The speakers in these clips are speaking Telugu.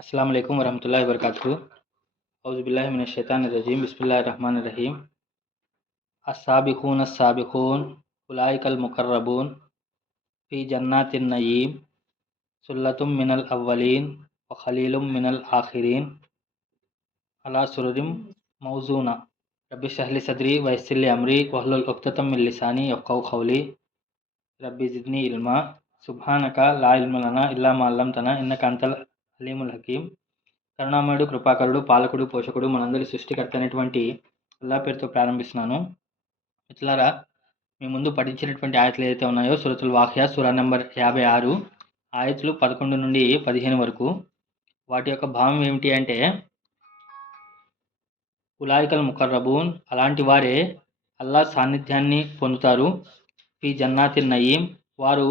अस्सलाम वालेकुम वरहमतुल्लाहि वबरकातुहू। औज़ु बिल्लाहि मिनश शैतानिर रजीम। बिस्मिल्लाहिर रहमानिर रहीम। अस्साबिखून अस्साबिखून उलाइकल मुक़र्रबून फ़ी जन्नातिन नईम सुल्लतुम मिनल अव्वलीन व ख़लीलुम मिनल आखिरीन अला सुरुरिम मौज़ूना। रब्बि इश्रह ली सदरी व यस्सिर ली अमरी वहलुल उक़्दतम मिन लिसानी यफ़क़हू क़ौली। रब्बि ज़िदनी इल्मा सुब्हानका ला इल्म लना इल्ला मा अल्लमतना इन्नका अंतल अलीमुल हकीम। కరుణామయుడు, కృపాకరుడు, పాలకుడు, పోషకుడు, మనందరి సృష్టికర్త అయినటువంటి అల్లా పేరుతో ప్రారంభిస్తున్నాను. మిత్రులారా, మీ ముందు పఠించినటువంటి ఆయతులు ఏదైతే ఉన్నాయో సూరతుల్ వాకియా సూరా నెంబర్ 56 ఆయతులు 11 నుండి 15 వరకు. వాటి యొక్క భావం ఏమిటి అంటే, ఉలాయికల్ ముకర్రబూన్, అలాంటి వారే అల్లా సాన్నిధ్యాన్ని పొందుతారు. ఫీ జన్నాతిన్ నయీం, వారు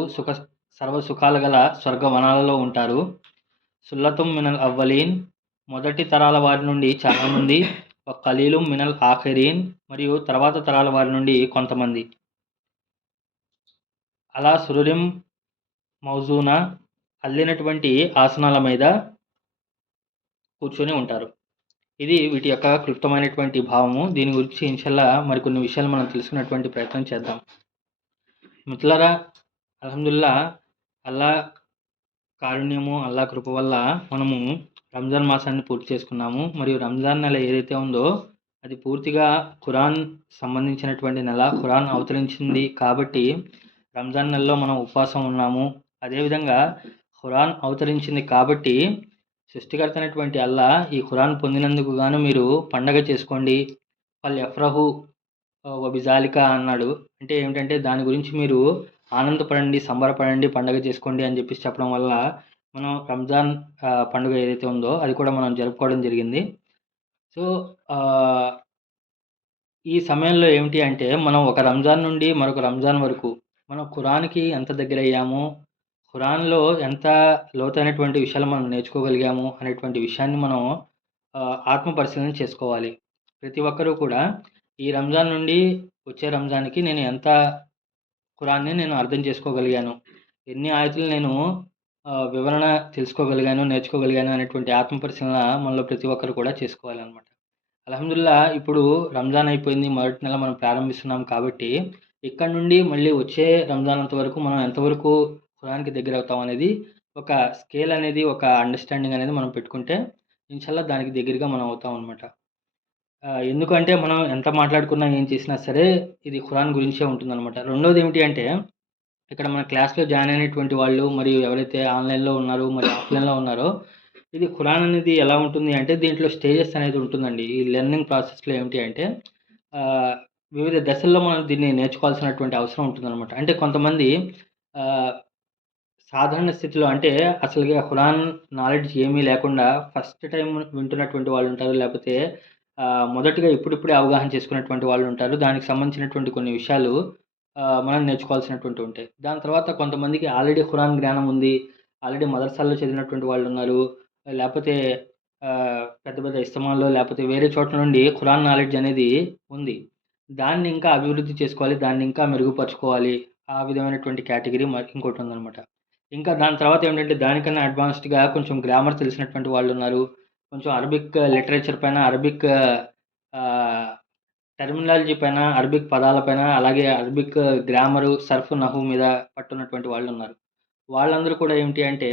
సర్వ సుఖాలు గల స్వర్గవనాలలో ఉంటారు. సుల్లతుం మినల్ అవ్వలీన్, మొదటి తరాల వారి నుండి చాలామంది, ఒక ఖలీలుం మినల్ ఆఖిరీన్, మరియు తర్వాత తరాల వారి నుండి కొంతమంది. అలా సురురిం మౌజూనా, అల్లినటువంటి ఆసనాల మీద కూర్చొని ఉంటారు. ఇది వీటి యొక్క క్లుప్తమైనటువంటి భావము. దీని గురించి ఇన్షల్లా మరికొన్ని విషయాలు మనం తెలుసుకున్నటువంటి ప్రయత్నం చేద్దాం. మిత్రులారా, అల్హమ్దుల్లా, అల్లా కారుణ్యము, అల్లా కృప వల్ల మనము రంజాన్ మాసాన్ని పూర్తి చేసుకున్నాము. మరియు రంజాన్ నెల ఏదైతే ఉందో అది పూర్తిగా ఖురాన్ సంబంధించినటువంటి నెల. ఖురాన్ అవతరించింది కాబట్టి రంజాన్ నెలలో మనం ఉపవాసం ఉన్నాము. అదేవిధంగా ఖురాన్ అవతరించింది కాబట్టి సృష్టికర్త అయినటువంటి అల్లా ఈ ఖురాన్ పొందినందుకు గాను మీరు పండగ చేసుకోండి, ఫల్ యఫ్రహు వబిజాలికా అన్నాడు. అంటే ఏమిటంటే దాని గురించి మీరు ఆనందపడండి, సంబరపడండి, పండగ చేసుకోండి అని చెప్పేసి చెప్పడం వల్ల మనం రంజాన్ పండుగ ఏదైతే ఉందో అది కూడా మనం జరుపుకోవడం జరిగింది. సో ఈ సమయంలో ఏమిటి అంటే, మనం ఒక రంజాన్ నుండి మరొక రంజాన్ వరకు మనం ఖురాన్కి ఎంత దగ్గర అయ్యాము, ఖురాన్లో ఎంత లోతైనటువంటి విషయాలు మనం నేర్చుకోగలిగాము అనేటువంటి విషయాన్ని మనం ఆత్మ పరిశీలన చేసుకోవాలి. ప్రతి ఒక్కరూ కూడా ఈ రంజాన్ నుండి వచ్చే రంజాన్కి నేను ఎంత ఖురాన్ని నేను అర్థం చేసుకోగలిగాను, ఎన్ని ఆయతులు నేను వివరణ తెలుసుకోగలిగాను, నేర్చుకోగలిగాను అనేటువంటి ఆత్మ పరిశీలన మనలో ప్రతి ఒక్కరు కూడా చేసుకోవాలన్నమాట. అల్హమ్దుల్లా, ఇప్పుడు రంజాన్ అయిపోయింది, మొదటి నెల మనం ప్రారంభిస్తున్నాం కాబట్టి ఇక్కడ నుండి మళ్ళీ వచ్చే రంజాన్ అంతవరకు మనం ఎంతవరకు ఖురాన్కి దగ్గర అవుతాం అనేది ఒక స్కేల్ అనేది, ఒక అండర్స్టాండింగ్ అనేది మనం పెట్టుకుంటే ఇన్షల్లా దానికి దగ్గరగా మనం అవుతాం అనమాట. ఎందుకంటే మనం ఎంత మాట్లాడుకున్నా ఏం చేసినా సరే ఇది ఖురాన్ గురించే ఉంటుందన్నమాట. రెండోది ఏమిటి అంటే, ఇక్కడ మన క్లాస్లో జాయిన్ అయినటువంటి వాళ్ళు మరియు ఎవరైతే ఆన్లైన్లో ఉన్నారో మరియు ఆఫ్లైన్లో ఉన్నారో, ఇది ఖురాన్ అనేది ఎలా ఉంటుంది అంటే దీంట్లో స్టేజెస్ అనేది ఉంటుందండి. ఈ లెర్నింగ్ ప్రాసెస్లో ఏమిటి అంటే వివిధ దశల్లో మనం దీన్ని నేర్చుకోవాల్సినటువంటి అవసరం ఉంటుందన్నమాట. అంటే కొంతమంది సాధారణ స్థితిలో అంటే అసలుగా ఖురాన్ నాలెడ్జ్ ఏమీ లేకుండా ఫస్ట్ టైం వింటున్నటువంటి వాళ్ళు ఉంటారు, లేకపోతే మొదటిగా ఇప్పుడిప్పుడే అవగాహన చేసుకున్నటువంటి వాళ్ళు ఉంటారు. దానికి సంబంధించినటువంటి కొన్ని విషయాలు మనం నేర్చుకోవాల్సినటువంటి ఉంటాయి. దాని తర్వాత కొంతమందికి ఆల్రెడీ ఖురాన్ జ్ఞానం ఉంది, ఆల్రెడీ మదర్సాల్లో చదివినటువంటి వాళ్ళు ఉన్నారు, లేకపోతే పెద్ద పెద్ద ఇస్తమాల్లో లేకపోతే వేరే చోట్ల నుండి ఖురాన్ నాలెడ్జ్ అనేది ఉంది. దాన్ని ఇంకా అభివృద్ధి చేసుకోవాలి, దాన్ని ఇంకా మెరుగుపరుచుకోవాలి. ఆ విధమైనటువంటి కేటగిరీ ఇంకోటి ఉందన్నమాట. ఇంకా దాని తర్వాత ఏంటంటే దానికన్నా అడ్వాన్స్డ్గా కొంచెం గ్రామర్ తెలిసినటువంటి వాళ్ళు ఉన్నారు, కొంచెం అరబిక్ లిటరేచర్ పైన, అరబిక్ టెర్మినాలజీ పైన, అరబిక్ పదాలపైన, అలాగే అరబిక్ గ్రామరు, సర్ఫ్, నహు మీద పట్టున్నటువంటి వాళ్ళు ఉన్నారు. వాళ్ళందరూ కూడా ఏమిటి అంటే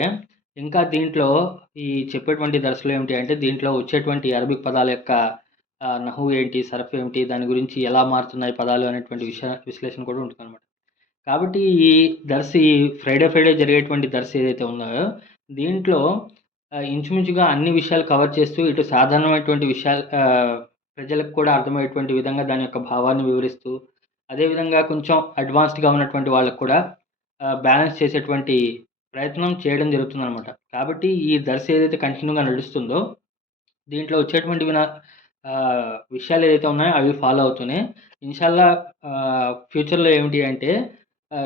ఇంకా దీంట్లో ఈ చెప్పేటువంటి దర్శలు ఏమిటి అంటే దీంట్లో వచ్చేటువంటి అరబిక్ పదాల యొక్క నహు ఏంటి, సర్ఫ్ ఏమిటి, దాని గురించి ఎలా మారుతున్నాయి పదాలు అనేటువంటి విశ్లేషణ కూడా ఉంటుందన్నమాట. కాబట్టి ఈ దర్శి ఫ్రైడే జరిగేటువంటి దర్శి ఏదైతే ఉందో దీంట్లో ఇంచుమించుగా అన్ని విషయాలు కవర్ చేస్తూ ఇటు సాధారణమైనటువంటి విషయాలు ప్రజలకు కూడా అర్థమయ్యేటువంటి విధంగా దాని యొక్క భావాన్ని వివరిస్తూ, అదేవిధంగా కొంచెం అడ్వాన్స్డ్గా ఉన్నటువంటి వాళ్ళకు కూడా బ్యాలెన్స్ చేసేటువంటి ప్రయత్నం చేయడం జరుగుతుందన్నమాట. కాబట్టి ఈ దర్శ ఏదైతే కంటిన్యూగా నడుస్తుందో దీంట్లో వచ్చేటువంటి విషయాలు ఏదైతే ఉన్నాయో అవి ఫాలో అవుతూనే ఇన్షాల్లా ఫ్యూచర్లో ఏమిటి అంటే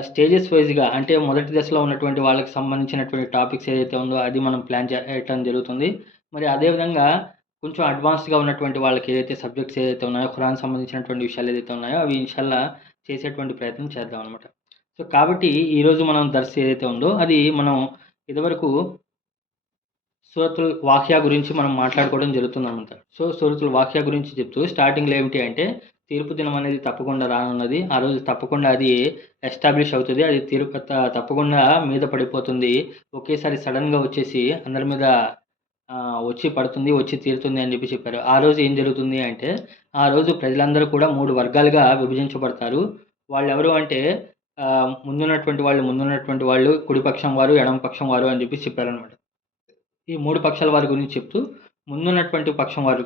స్టేజెస్ వైజ్గా, అంటే మొదటి దశలో ఉన్నటువంటి వాళ్ళకి సంబంధించినటువంటి టాపిక్స్ ఏదైతే ఉందో అది మనం ప్లాన్ చేయటం జరుగుతుంది. మరి అదేవిధంగా కొంచెం అడ్వాన్స్డ్గా ఉన్నటువంటి వాళ్ళకి ఏదైతే సబ్జెక్ట్స్ ఏదైతే ఉన్నాయో, ఖురాన్ సంబంధించినటువంటి విషయాలు ఏదైతే ఉన్నాయో అవి ఇన్షాల్లా చేసేటువంటి ప్రయత్నం చేద్దాం అనమాట. సో కాబట్టి ఈరోజు మనం దర్శ ఏదైతే ఉందో అది మనం ఇదివరకు సూరతుల్ వాఖ్యా గురించి మనం మాట్లాడుకోవడం జరుగుతుందన్నమాట. సో సూరతుల్ వాఖ్యా గురించి చెప్తూ స్టార్టింగ్లో ఏమిటి అంటే తీర్పు దినం అనేది తప్పకుండా రానున్నది. ఆ రోజు తప్పకుండా అది ఎస్టాబ్లిష్ అవుతుంది. అది తప్పకుండా మీద పడిపోతుంది. ఒకేసారి సడన్గా వచ్చేసి అందరి మీద వచ్చి పడుతుంది, వచ్చి తీరుతుంది అని చెప్పి చెప్పారు. ఆ రోజు ఏం జరుగుతుంది అంటే ఆ రోజు ప్రజలందరూ కూడా 3 వర్గాలుగా విభజించబడతారు. వాళ్ళెవరు అంటే ముందున్నటువంటి వాళ్ళు, కుడి పక్షం వారు, ఎడమ పక్షం వారు అని చెప్పి చెప్పారనమాట. ఈ 3 పక్షాల వారి గురించి చెప్తూ ముందున్నటువంటి పక్షం వారు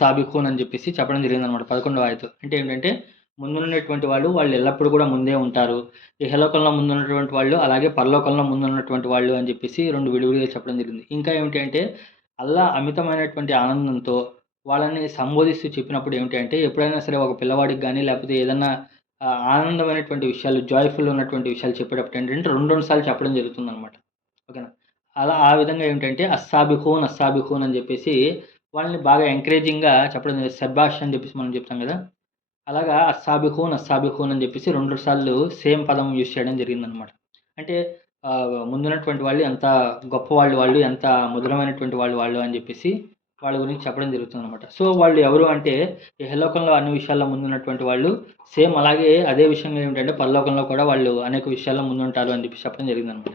సాబిఖూన్ అని చెప్పేసి చెప్పడం జరిగిందనమాట 11వ ఆయతు. అంటే ఏంటంటే ముందున్నటువంటి వాళ్ళు ఎల్లప్పుడూ కూడా ముందే ఉంటారు. ఇహలోకంలో ముందున్నటువంటి వాళ్ళు, అలాగే పరలోకంలో ముందున్నటువంటి వాళ్ళు అని చెప్పేసి 2 విడివిడిగా చెప్పడం జరిగింది. ఇంకా ఏమిటి అంటే అల్లా అమితమైనటువంటి ఆనందంతో వాళ్ళని సంబోధిస్తూ చెప్పినప్పుడు ఏమిటి అంటే ఎప్పుడైనా సరే ఒక పిల్లవాడికి కానీ లేకపోతే ఏదన్నా ఆనందమైనటువంటి విషయాలు, జాయ్‌ఫుల్ ఉన్నటువంటి విషయాలు చెప్పేటప్పుడు ఏంటంటే 2 సార్లు చెప్పడం జరుగుతుందనమాట. ఓకేనా? ఆ విధంగా ఏమిటంటే అస్సాబిఖూన్ అని చెప్పేసి వాళ్ళని బాగా ఎంకరేజింగ్‌గా చెప్పడం శబ్బాష్ అని చెప్పేసి మనం చెప్తాం కదా! అలాగా అస్సాబిఖూన్ అని చెప్పేసి 2 సార్లు సేమ్ పదం యూజ్ చేయడం జరిగిందనమాట. అంటే ముందున్నటువంటి వాళ్ళు ఎంత గొప్పవాళ్ళు వాళ్ళు, ఎంత మధురమైనటువంటి వాళ్ళు అని చెప్పేసి వాళ్ళ గురించి చెప్పడం జరుగుతుందనమాట. సో వాళ్ళు ఎవరు అంటే ఇహలోకంలో అన్ని విషయాల్లో ముందున్నటువంటి వాళ్ళు, సేమ్ అలాగే అదే విషయంలో ఏమిటంటే పరలోకంలో కూడా వాళ్ళు అనేక విషయాల్లో ముందుంటారు అని చెప్పేసి చెప్పడం జరిగిందనమాట.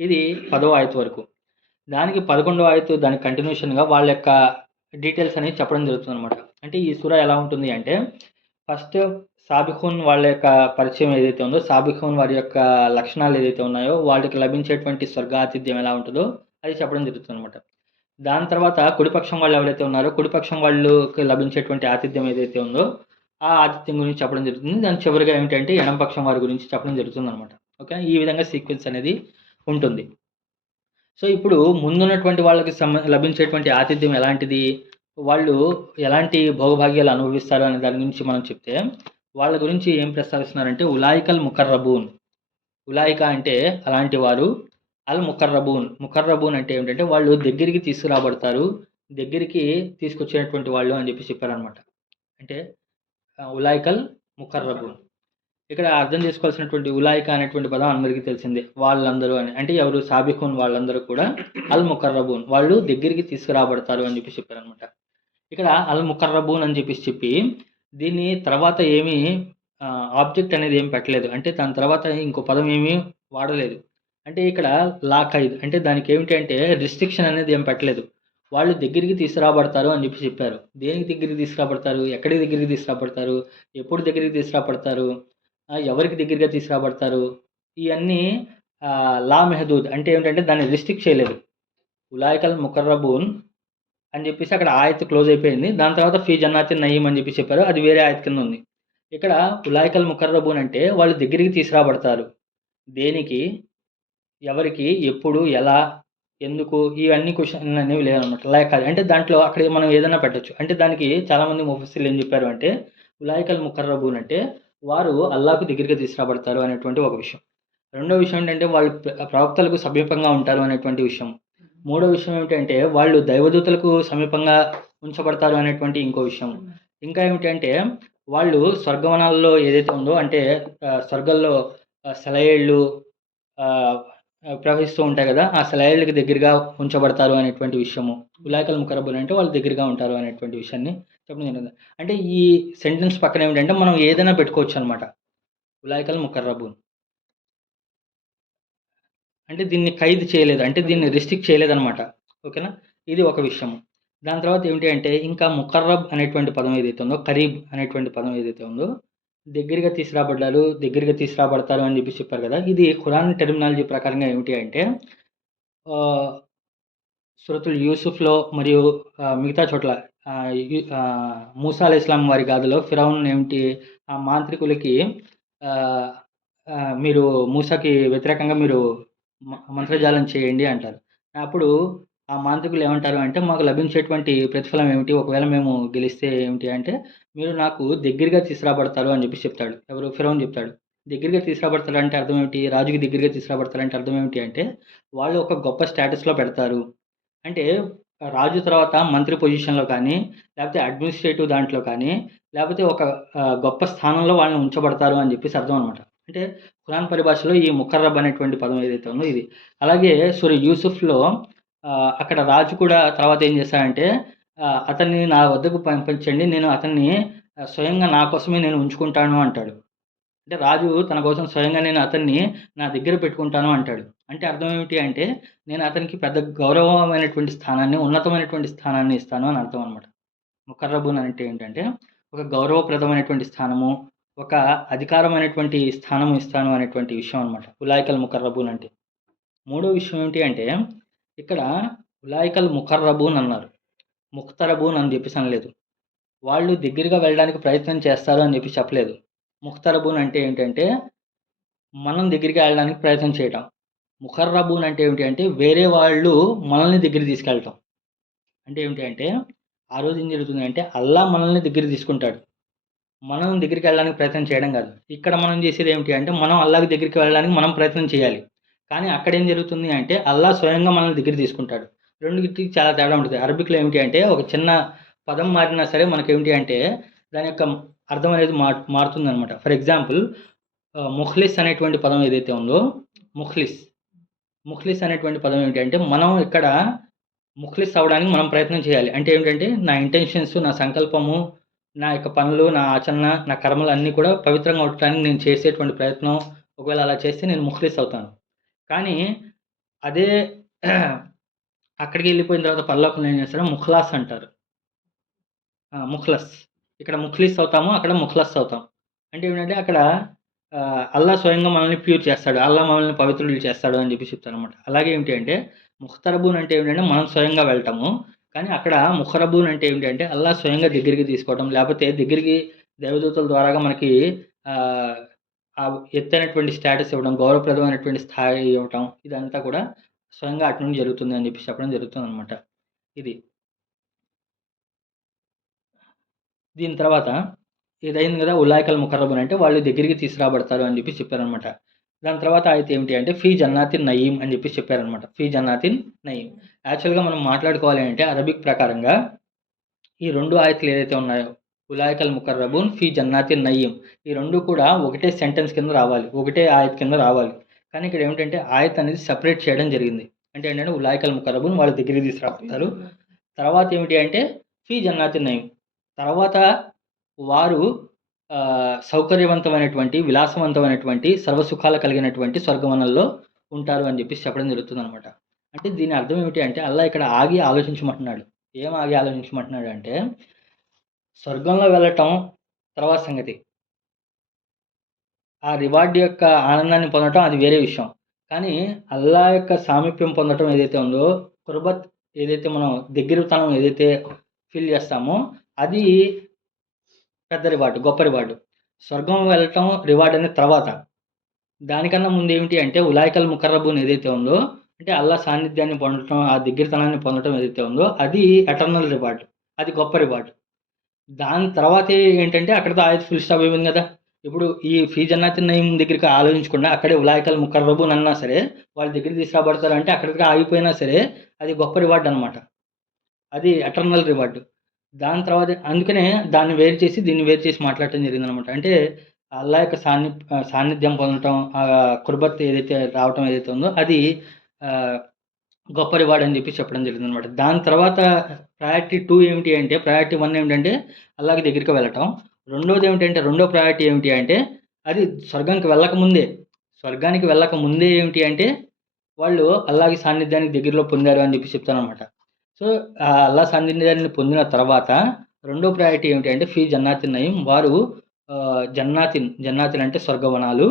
ఇది 10వ ఆయతు వరకు. దానికి 11వ ఆయతు దాని కంటిన్యూషన్‌గా వాళ్ళ యొక్క డీటెయిల్స్ అనేవి చెప్పడం జరుగుతుందనమాట. అంటే ఈ సూరా ఎలా ఉంటుంది అంటే ఫస్ట్ సాబిఖూన్ వాళ్ళ యొక్క పరిచయం ఏదైతే ఉందో, సాబిఖూన్ వారి యొక్క లక్షణాలు ఏదైతే ఉన్నాయో, వాళ్ళకి లభించేటువంటి స్వర్గాతిథ్యం ఎలా ఉంటుందో అది చెప్పడం జరుగుతుందనమాట. దాని తర్వాత కుడిపక్షం వాళ్ళు ఎవరైతే ఉన్నారో, కుడిపక్షం వాళ్ళకి లభించేటువంటి ఆతిథ్యం ఏదైతే ఉందో, ఆ ఆతిథ్యం గురించి చెప్పడం జరుగుతుంది. దాని చివరిగా ఏమిటంటే ఎడమ పక్షం వారి గురించి చెప్పడం జరుగుతుందనమాట. ఓకే. ఈ విధంగా సీక్వెన్స్ అనేది ఉంటుంది. సో ఇప్పుడు ముందున్నటువంటి వాళ్ళకి లభించేటువంటి ఆతిథ్యం ఎలాంటిది? వాళ్ళు ఎలాంటి భోగభాగ్యాలు అనుభవిస్తారు అనే దాని గురించి మనం చెప్తే, వాళ్ళ గురించి ఏం ప్రస్తావిస్తున్నారంటే ఉలాయికల్ ముకర్రబూన్. ఉలాయిక అంటే అలాంటి వారు. అల్ ముకర్రబూన్. ముకర్రబూన్ అంటే ఏమిటంటే వాళ్ళు దగ్గరికి తీసుకురాబడతారు. దగ్గరికి తీసుకొచ్చినటువంటి వాళ్ళు అని చెప్పి చెప్పారనమాట. అంటే ఉలాయికల్ ముకర్రబూన్. ఇక్కడ అర్థం చేసుకోవాల్సినటువంటి ఉలాయిక అనేటువంటి పదం అందరికీ తెలిసిందే. వాళ్ళందరూ అని. అంటే ఎవరు? సాబిఖూన్ వాళ్ళందరూ కూడా అల్ ముకర్రబూన్. వాళ్ళు దగ్గరికి తీసుకురాబడతారు అని చెప్పి చెప్పారనమాట. ఇక్కడ అల్ ముకర్రబూన్ అని చెప్పి దీని తర్వాత ఏమీ ఆబ్జెక్ట్ అనేది ఏమి పెట్టలేదు. అంటే దాని తర్వాత ఇంకో పదం ఏమీ వాడలేదు. అంటే ఇక్కడ లా ఖైద్ అంటే దానికి ఏమిటి అంటే రిస్ట్రిక్షన్ అనేది ఏం పెట్టలేదు. వాళ్ళు దగ్గరికి తీసుకురాబడతారు అని చెప్పి చెప్పారు. దేనికి దగ్గరికి తీసుకురాబడతారు? ఎక్కడికి దగ్గరికి తీసుకురాబడతారు? ఎప్పుడు దగ్గరికి తీసుకురాబడతారు? ఎవరికి దగ్గరగా తీసుకురాబడతారు? ఇయన్నీ లా మెహదూద్ అంటే ఏంటంటే దాన్ని రిస్ట్రిక్ట్ చేయలేదు. ఉలాయికల్ ముకర్రబూన్ అని చెప్పేసి అక్కడ ఆయత్ క్లోజ్ అయిపోయింది. దాని తర్వాత ఫీ జన్నాతిన్ నయీమ్ అని చెప్పి చెప్పారు. అది వేరే ఆయత్ కింద ఉంది. ఇక్కడ ఉలాయికల్ ముకర్రబూన్ అంటే వాళ్ళు దగ్గరికి తీసుకురాబడతారు. దేనికి? ఎవరికి? ఎప్పుడు? ఎలా? ఎందుకు? ఇవన్నీ క్వెషన్ అనేవి లేవనమాట. లైక్ అది అంటే దాంట్లో అక్కడ మనం ఏదైనా పెట్టొచ్చు. అంటే దానికి చాలామంది ముఫస్సిర్లు ఏం చెప్పారు అంటే ఉలాయికల్ ముకర్రబూన్ అంటే వారు అల్లాహకు దగ్గరగా తీసుకురాబడతారు అనేటువంటి ఒక విషయం. రెండో విషయం ఏంటంటే వాళ్ళు ప్రవక్తలకు సమీపంగా ఉంటారు అనేటువంటి విషయం. మూడో విషయం ఏమిటంటే వాళ్ళు దైవదూతలకు సమీపంగా ఉంచబడతారు అనేటువంటి ఇంకో విషయం. ఇంకా ఏమిటంటే వాళ్ళు స్వర్గవనాల్లో ఏదైతే ఉందో అంటే స్వర్గంలో సెలయేళ్ళు ప్రవహిస్తూ ఉంటాయి కదా! ఆ సెలయేళ్ళకి దగ్గరగా ఉంచబడతారు అనేటువంటి విషయము. ఉలాయికల్ ముకర్రబూన్ అంటే వాళ్ళు దగ్గరగా ఉంటారు అనేటువంటి విషయాన్ని చెప్పడం జరిగింది. అంటే ఈ సెంటెన్స్ పక్కన ఏమిటంటే మనం ఏదైనా పెట్టుకోవచ్చు అనమాట. ఉలాయికల్ ముకర్రబూన్. అంటే దీన్ని ఖైదు చేయలేదు. అంటే దీన్ని రిస్ట్రిక్ట్ చేయలేదనమాట. ఓకేనా? ఇది ఒక విషయం. దాని తర్వాత ఏమిటి అంటే ఇంకా ముకర్రబ్ అనేటువంటి పదం ఏదైతే ఉందో, కరీబ్ అనేటువంటి పదం ఏదైతే ఉందో, దగ్గరగా తీసుకురాబడ్డారు, దగ్గరగా తీసుకురాబడతారు అని చెప్పి చెప్పారు కదా! ఇది ఖురాన్ టెర్మినాలజీ ప్రకారంగా ఏమిటి అంటే సూరతుల్ యూసుఫ్‌లో మరియు మిగతా చోట్ల మూసా అలైహిస్సలాం వారి గాథలో ఫిరౌన్ ఏమిటి ఆ మాంత్రికులకి ఆహ్, మీరు మూసాకి వ్యతిరేకంగా మీరు మంత్రజాలం చేయండి అంటారు. అప్పుడు ఆ మాంత్రికులు ఏమంటారు అంటే, మాకు లభించేటువంటి ప్రతిఫలం ఏమిటి? ఒకవేళ మేము గెలిస్తే ఏమిటి అంటే, మీరు నాకు దగ్గరగా తీసుకురాబడతారు అని చెప్పేసి చెప్తాడు. ఎవరు? ఫిరౌన్ చెప్తాడు. దగ్గరగా తీసుకురాబడతారంటే అర్థం ఏమిటి? రాజుకి దగ్గరగా తీసుకురాబడతారంటే అర్థం ఏమిటి అంటే, వాళ్ళు ఒక గొప్ప స్టేటస్‌లో పెడతారు. అంటే రాజు తర్వాత మంత్రి పొజిషన్‌లో కానీ, లేకపోతే అడ్మినిస్ట్రేటివ్ దాంట్లో కానీ, లేకపోతే ఒక గొప్ప స్థానంలో వాళ్ళని ఉంచబడతారు అని చెప్పేసి అర్థం అనమాట. అంటే ఖురాన్ పరిభాషలో ఈ ముకర్రబ్ అనేటువంటి పదం ఏదైతే ఉందో ఇది. అలాగే సూర యూసుఫ్‌లో అక్కడ రాజు కూడా తర్వాత ఏం చేశాడంటే అతన్ని నా వద్దకు పంపించండి, నేను అతన్ని స్వయంగా నా కోసమే నేను ఉంచుకుంటాను అంటాడు. అంటే రాజు తన కోసం స్వయంగా నేను అతన్ని నా దగ్గర పెట్టుకుంటాను అంటాడు. అంటే అర్థం ఏమిటి అంటే, నేను అతనికి పెద్ద గౌరవమైనటువంటి స్థానాన్ని, ఉన్నతమైనటువంటి స్థానాన్ని ఇస్తాను అని అర్థం అనమాట. ముకర్రబున్ అంటే ఏంటంటే, ఒక గౌరవప్రదమైనటువంటి స్థానము, ఒక అధికారమైనటువంటి స్థానం ఇస్తాను అనేటువంటి విషయం అనమాట. ఉలాయికల్ ముకర్రబూన్ అంటే. మూడో విషయం ఏమిటి అంటే, ఇక్కడ ఉలాయికల్ ముకర్రబూన్ అన్నారు. ముఖ్తరబూన్ అని చెప్పేసి అనలేదు. వాళ్ళు దగ్గరగా వెళ్ళడానికి ప్రయత్నం చేస్తారు అని చెప్పి చెప్పలేదు. ముఖ్తరబూన్ అంటే ఏంటంటే, మనం దగ్గరికి వెళ్ళడానికి ప్రయత్నం చేయటం. ముఖర్రబూన్ అంటే ఏమిటి అంటే, వేరే వాళ్ళు మనల్ని దగ్గరికి తీసుకెళ్ళటం. అంటే ఏమిటి అంటే, ఆ రోజు ఏం జరుగుతుందంటే, అల్లా మనల్ని దగ్గరికి తీసుకుంటాడు. మనం దగ్గరికి వెళ్ళడానికి ప్రయత్నం చేయడం కాదు. ఇక్కడ మనం చేసేది ఏమిటి అంటే, మనం అల్లాకి దగ్గరికి వెళ్ళడానికి మనం ప్రయత్నం చేయాలి. కానీ అక్కడ ఏం జరుగుతుంది అంటే, అల్లా స్వయంగా మనల్ని దగ్గరికి తీసుకుంటాడు. రెండిటికి చాలా తేడా ఉంటుంది. అరబిక్‌లో ఏమిటి అంటే, ఒక చిన్న పదం మారినా సరే మనకేమిటి అంటే, దాని యొక్క అర్థం అనేది మారుతుందనమాట. ఫర్ ఎగ్జాంపుల్ ముఖ్లిస్ అనేటువంటి పదం ఏదైతే ఉందో, ముఖ్లిస్. ముఖ్లిస్ అనేటువంటి పదం ఏంటి అంటే, మనం ఇక్కడ ముఖ్లిస్ అవ్వడానికి మనం ప్రయత్నం చేయాలి. అంటే ఏంటంటే, నా ఇంటెన్షన్స్, నా సంకల్పము, నా యొక్క పనులు, నా ఆచరణ, నా కర్మలు అన్నీ కూడా పవిత్రంగా ఉండటానికి నేను చేసేటువంటి ప్రయత్నం, ఒకవేళ అలా చేస్తే నేను ముఖ్లిస్ అవుతాను. కానీ అదే అక్కడికి వెళ్ళిపోయిన తర్వాత పరలోకంలో ఏం చేస్తారో ముఖ్లాస్ అంటారు. ముఖ్లస్. ఇక్కడ ముఖ్లిస్ అవుతాము, అక్కడ ముఖ్లస్ అవుతాం. అంటే ఏంటంటే అక్కడ అల్లా స్వయంగా మనల్ని ప్యూర్ చేస్తాడు, అల్లా మనల్ని పవిత్రులు చేస్తాడు అని చెప్పి చెప్తారనమాట. అలాగే ఏంటి అంటే ముఖ్తరబూన్ అంటే ఏమిటంటే మనం స్వయంగా వెళ్ళటము. కానీ అక్కడ ముఖరబూన్ అంటే ఏమిటంటే అల్లా స్వయంగా దగ్గరికి తీసుకోవడం, లేకపోతే దగ్గరికి దేవదూతల ద్వారాగా మనకి ఆ ఎత్తైనటువంటి స్టేటస్ ఇవ్వడం, గౌరవప్రదమైనటువంటి స్థాయి ఇవ్వటం, ఇదంతా కూడా స్వయంగా అటు నుండి జరుగుతుంది అని చెప్పి చెప్పడం జరుగుతుంది అనమాట. ఇది దీని తర్వాత ఇదయింది కదా, ఉలాయికల్ ముకర్రబున్ అంటే వాళ్ళు దగ్గరికి తీసుకురాబడతారు అని చెప్పి చెప్పారనమాట. దాని తర్వాత అయితే ఏమిటి అంటే ఫీ జన్నాతిన్ నయీం అని చెప్పి చెప్పారనమాట. ఫీ జన్నాతిన్ నయీం. యాక్చువల్గా మనం మాట్లాడుకోవాలి అంటే అరబిక్ ప్రకారంగా ఈ రెండు ఆయతులు ఏదైతే ఉన్నాయో, ఉలాయికల్ ముకర్రబున్, ఫీ జన్నాతిన్ నయీం, ఈ రెండు కూడా ఒకటే సెంటెన్స్ కింద రావాలి, ఒకటే ఆయత్ కింద రావాలి. కానీ ఇక్కడ ఏమిటంటే ఆయత్ అనేది సపరేట్ చేయడం జరిగింది. అంటే ఏంటంటే ఉలాయికల్ ముకర్రబున్ వాళ్ళ దగ్గరికి తీసుకురాబడతారు. తర్వాత ఏమిటి అంటే ఫీ జన్నాతిన్ నయీం, తర్వాత వారు సౌకర్యవంతమైనటువంటి, విలాసవంతమైనటువంటి, సర్వసుఖాలు కలిగినటువంటి స్వర్గవనంలో ఉంటారు అని చెప్పేసి చెప్పడం జరుగుతుందనమాట. అంటే దీని అర్థం ఏమిటి అంటే అల్లా ఇక్కడ ఆగి ఆలోచించమంటున్నాడు. ఏం ఆగి ఆలోచించమంటున్నాడు అంటే, స్వర్గంలో వెళ్ళటం తర్వాత సంగతి. ఆ రివార్డ్ యొక్క ఆనందాన్ని పొందటం అది వేరే విషయం. కానీ అల్లా యొక్క సామీప్యం పొందటం ఏదైతే ఉందో, కుర్బత్ ఏదైతే మనం దగ్గరతనం ఏదైతే ఫీల్ చేస్తామో అది పెద్ద రివార్డు, గొప్ప రివార్డు. స్వర్గం వెళ్ళటం రివార్డ్ అనేది తర్వాత. దానికన్నా ముందు ఏమిటి అంటే ఉలాయికల్ ముకర్రబూన్ ఏదైతే ఉందో, అంటే అల్లా సాన్నిధ్యాన్ని పొందటం, ఆ దగ్గరతనాన్ని పొందటం ఏదైతే ఉందో అది ఎటర్నల్ రివార్డ్, అది గొప్ప రివార్డ్. దాని తర్వాతే ఏంటంటే అక్కడితో ఆయత్ ఫుల్ స్టాప్ అయిపోయింది కదా. ఇప్పుడు ఈ ఫీ జన్నాతిన్ నయీం దగ్గరికి ఆలోచించకుండా అక్కడే ఉలాయికల్ ముకర్రబూన్ అన్నా సరే, వాళ్ళ దగ్గరికి తీసుకురాబడతారు అంటే అక్కడికి ఆగిపోయినా సరే అది గొప్ప రివార్డ్ అనమాట. అది ఎటర్నల్ రివార్డ్. దాని తర్వాత అందుకనే దాన్ని వేరు చేసి, దీన్ని వేరు చేసి మాట్లాడటం జరిగిందనమాట. అంటే అల్లా యొక్క సాన్నిధ్యం పొందటం, కుర్బత్ ఏదైతే రావటం ఏదైతే ఉందో అది గొప్ప రివార్డ్ అని చెప్పి చెప్పడం జరిగిందనమాట. దాని తర్వాత ప్రయారిటీ 2 ఏమిటి అంటే, ప్రయారిటీ 1 ఏమిటంటే అల్లాకి దగ్గరికి వెళ్ళటం. రెండోది ఏమిటంటే, రెండో ప్రయారిటీ ఏమిటి అంటే అది స్వర్గానికి వెళ్ళకముందే. స్వర్గానికి వెళ్ళకముందే ఏమిటి అంటే వాళ్ళు అల్లాకి సాన్నిధ్యానికి దగ్గరలో పొందారు అని చెప్పి చెప్తానమాట. సో అల్లా సాన్నిధ్యాన్ని పొందిన తర్వాత రెండో ప్రయారిటీ ఏమిటి అంటే ఫీ జన్నాతిన్ నయీం, వారు జన్నాతిన్ అంటే స్వర్గవనాలు,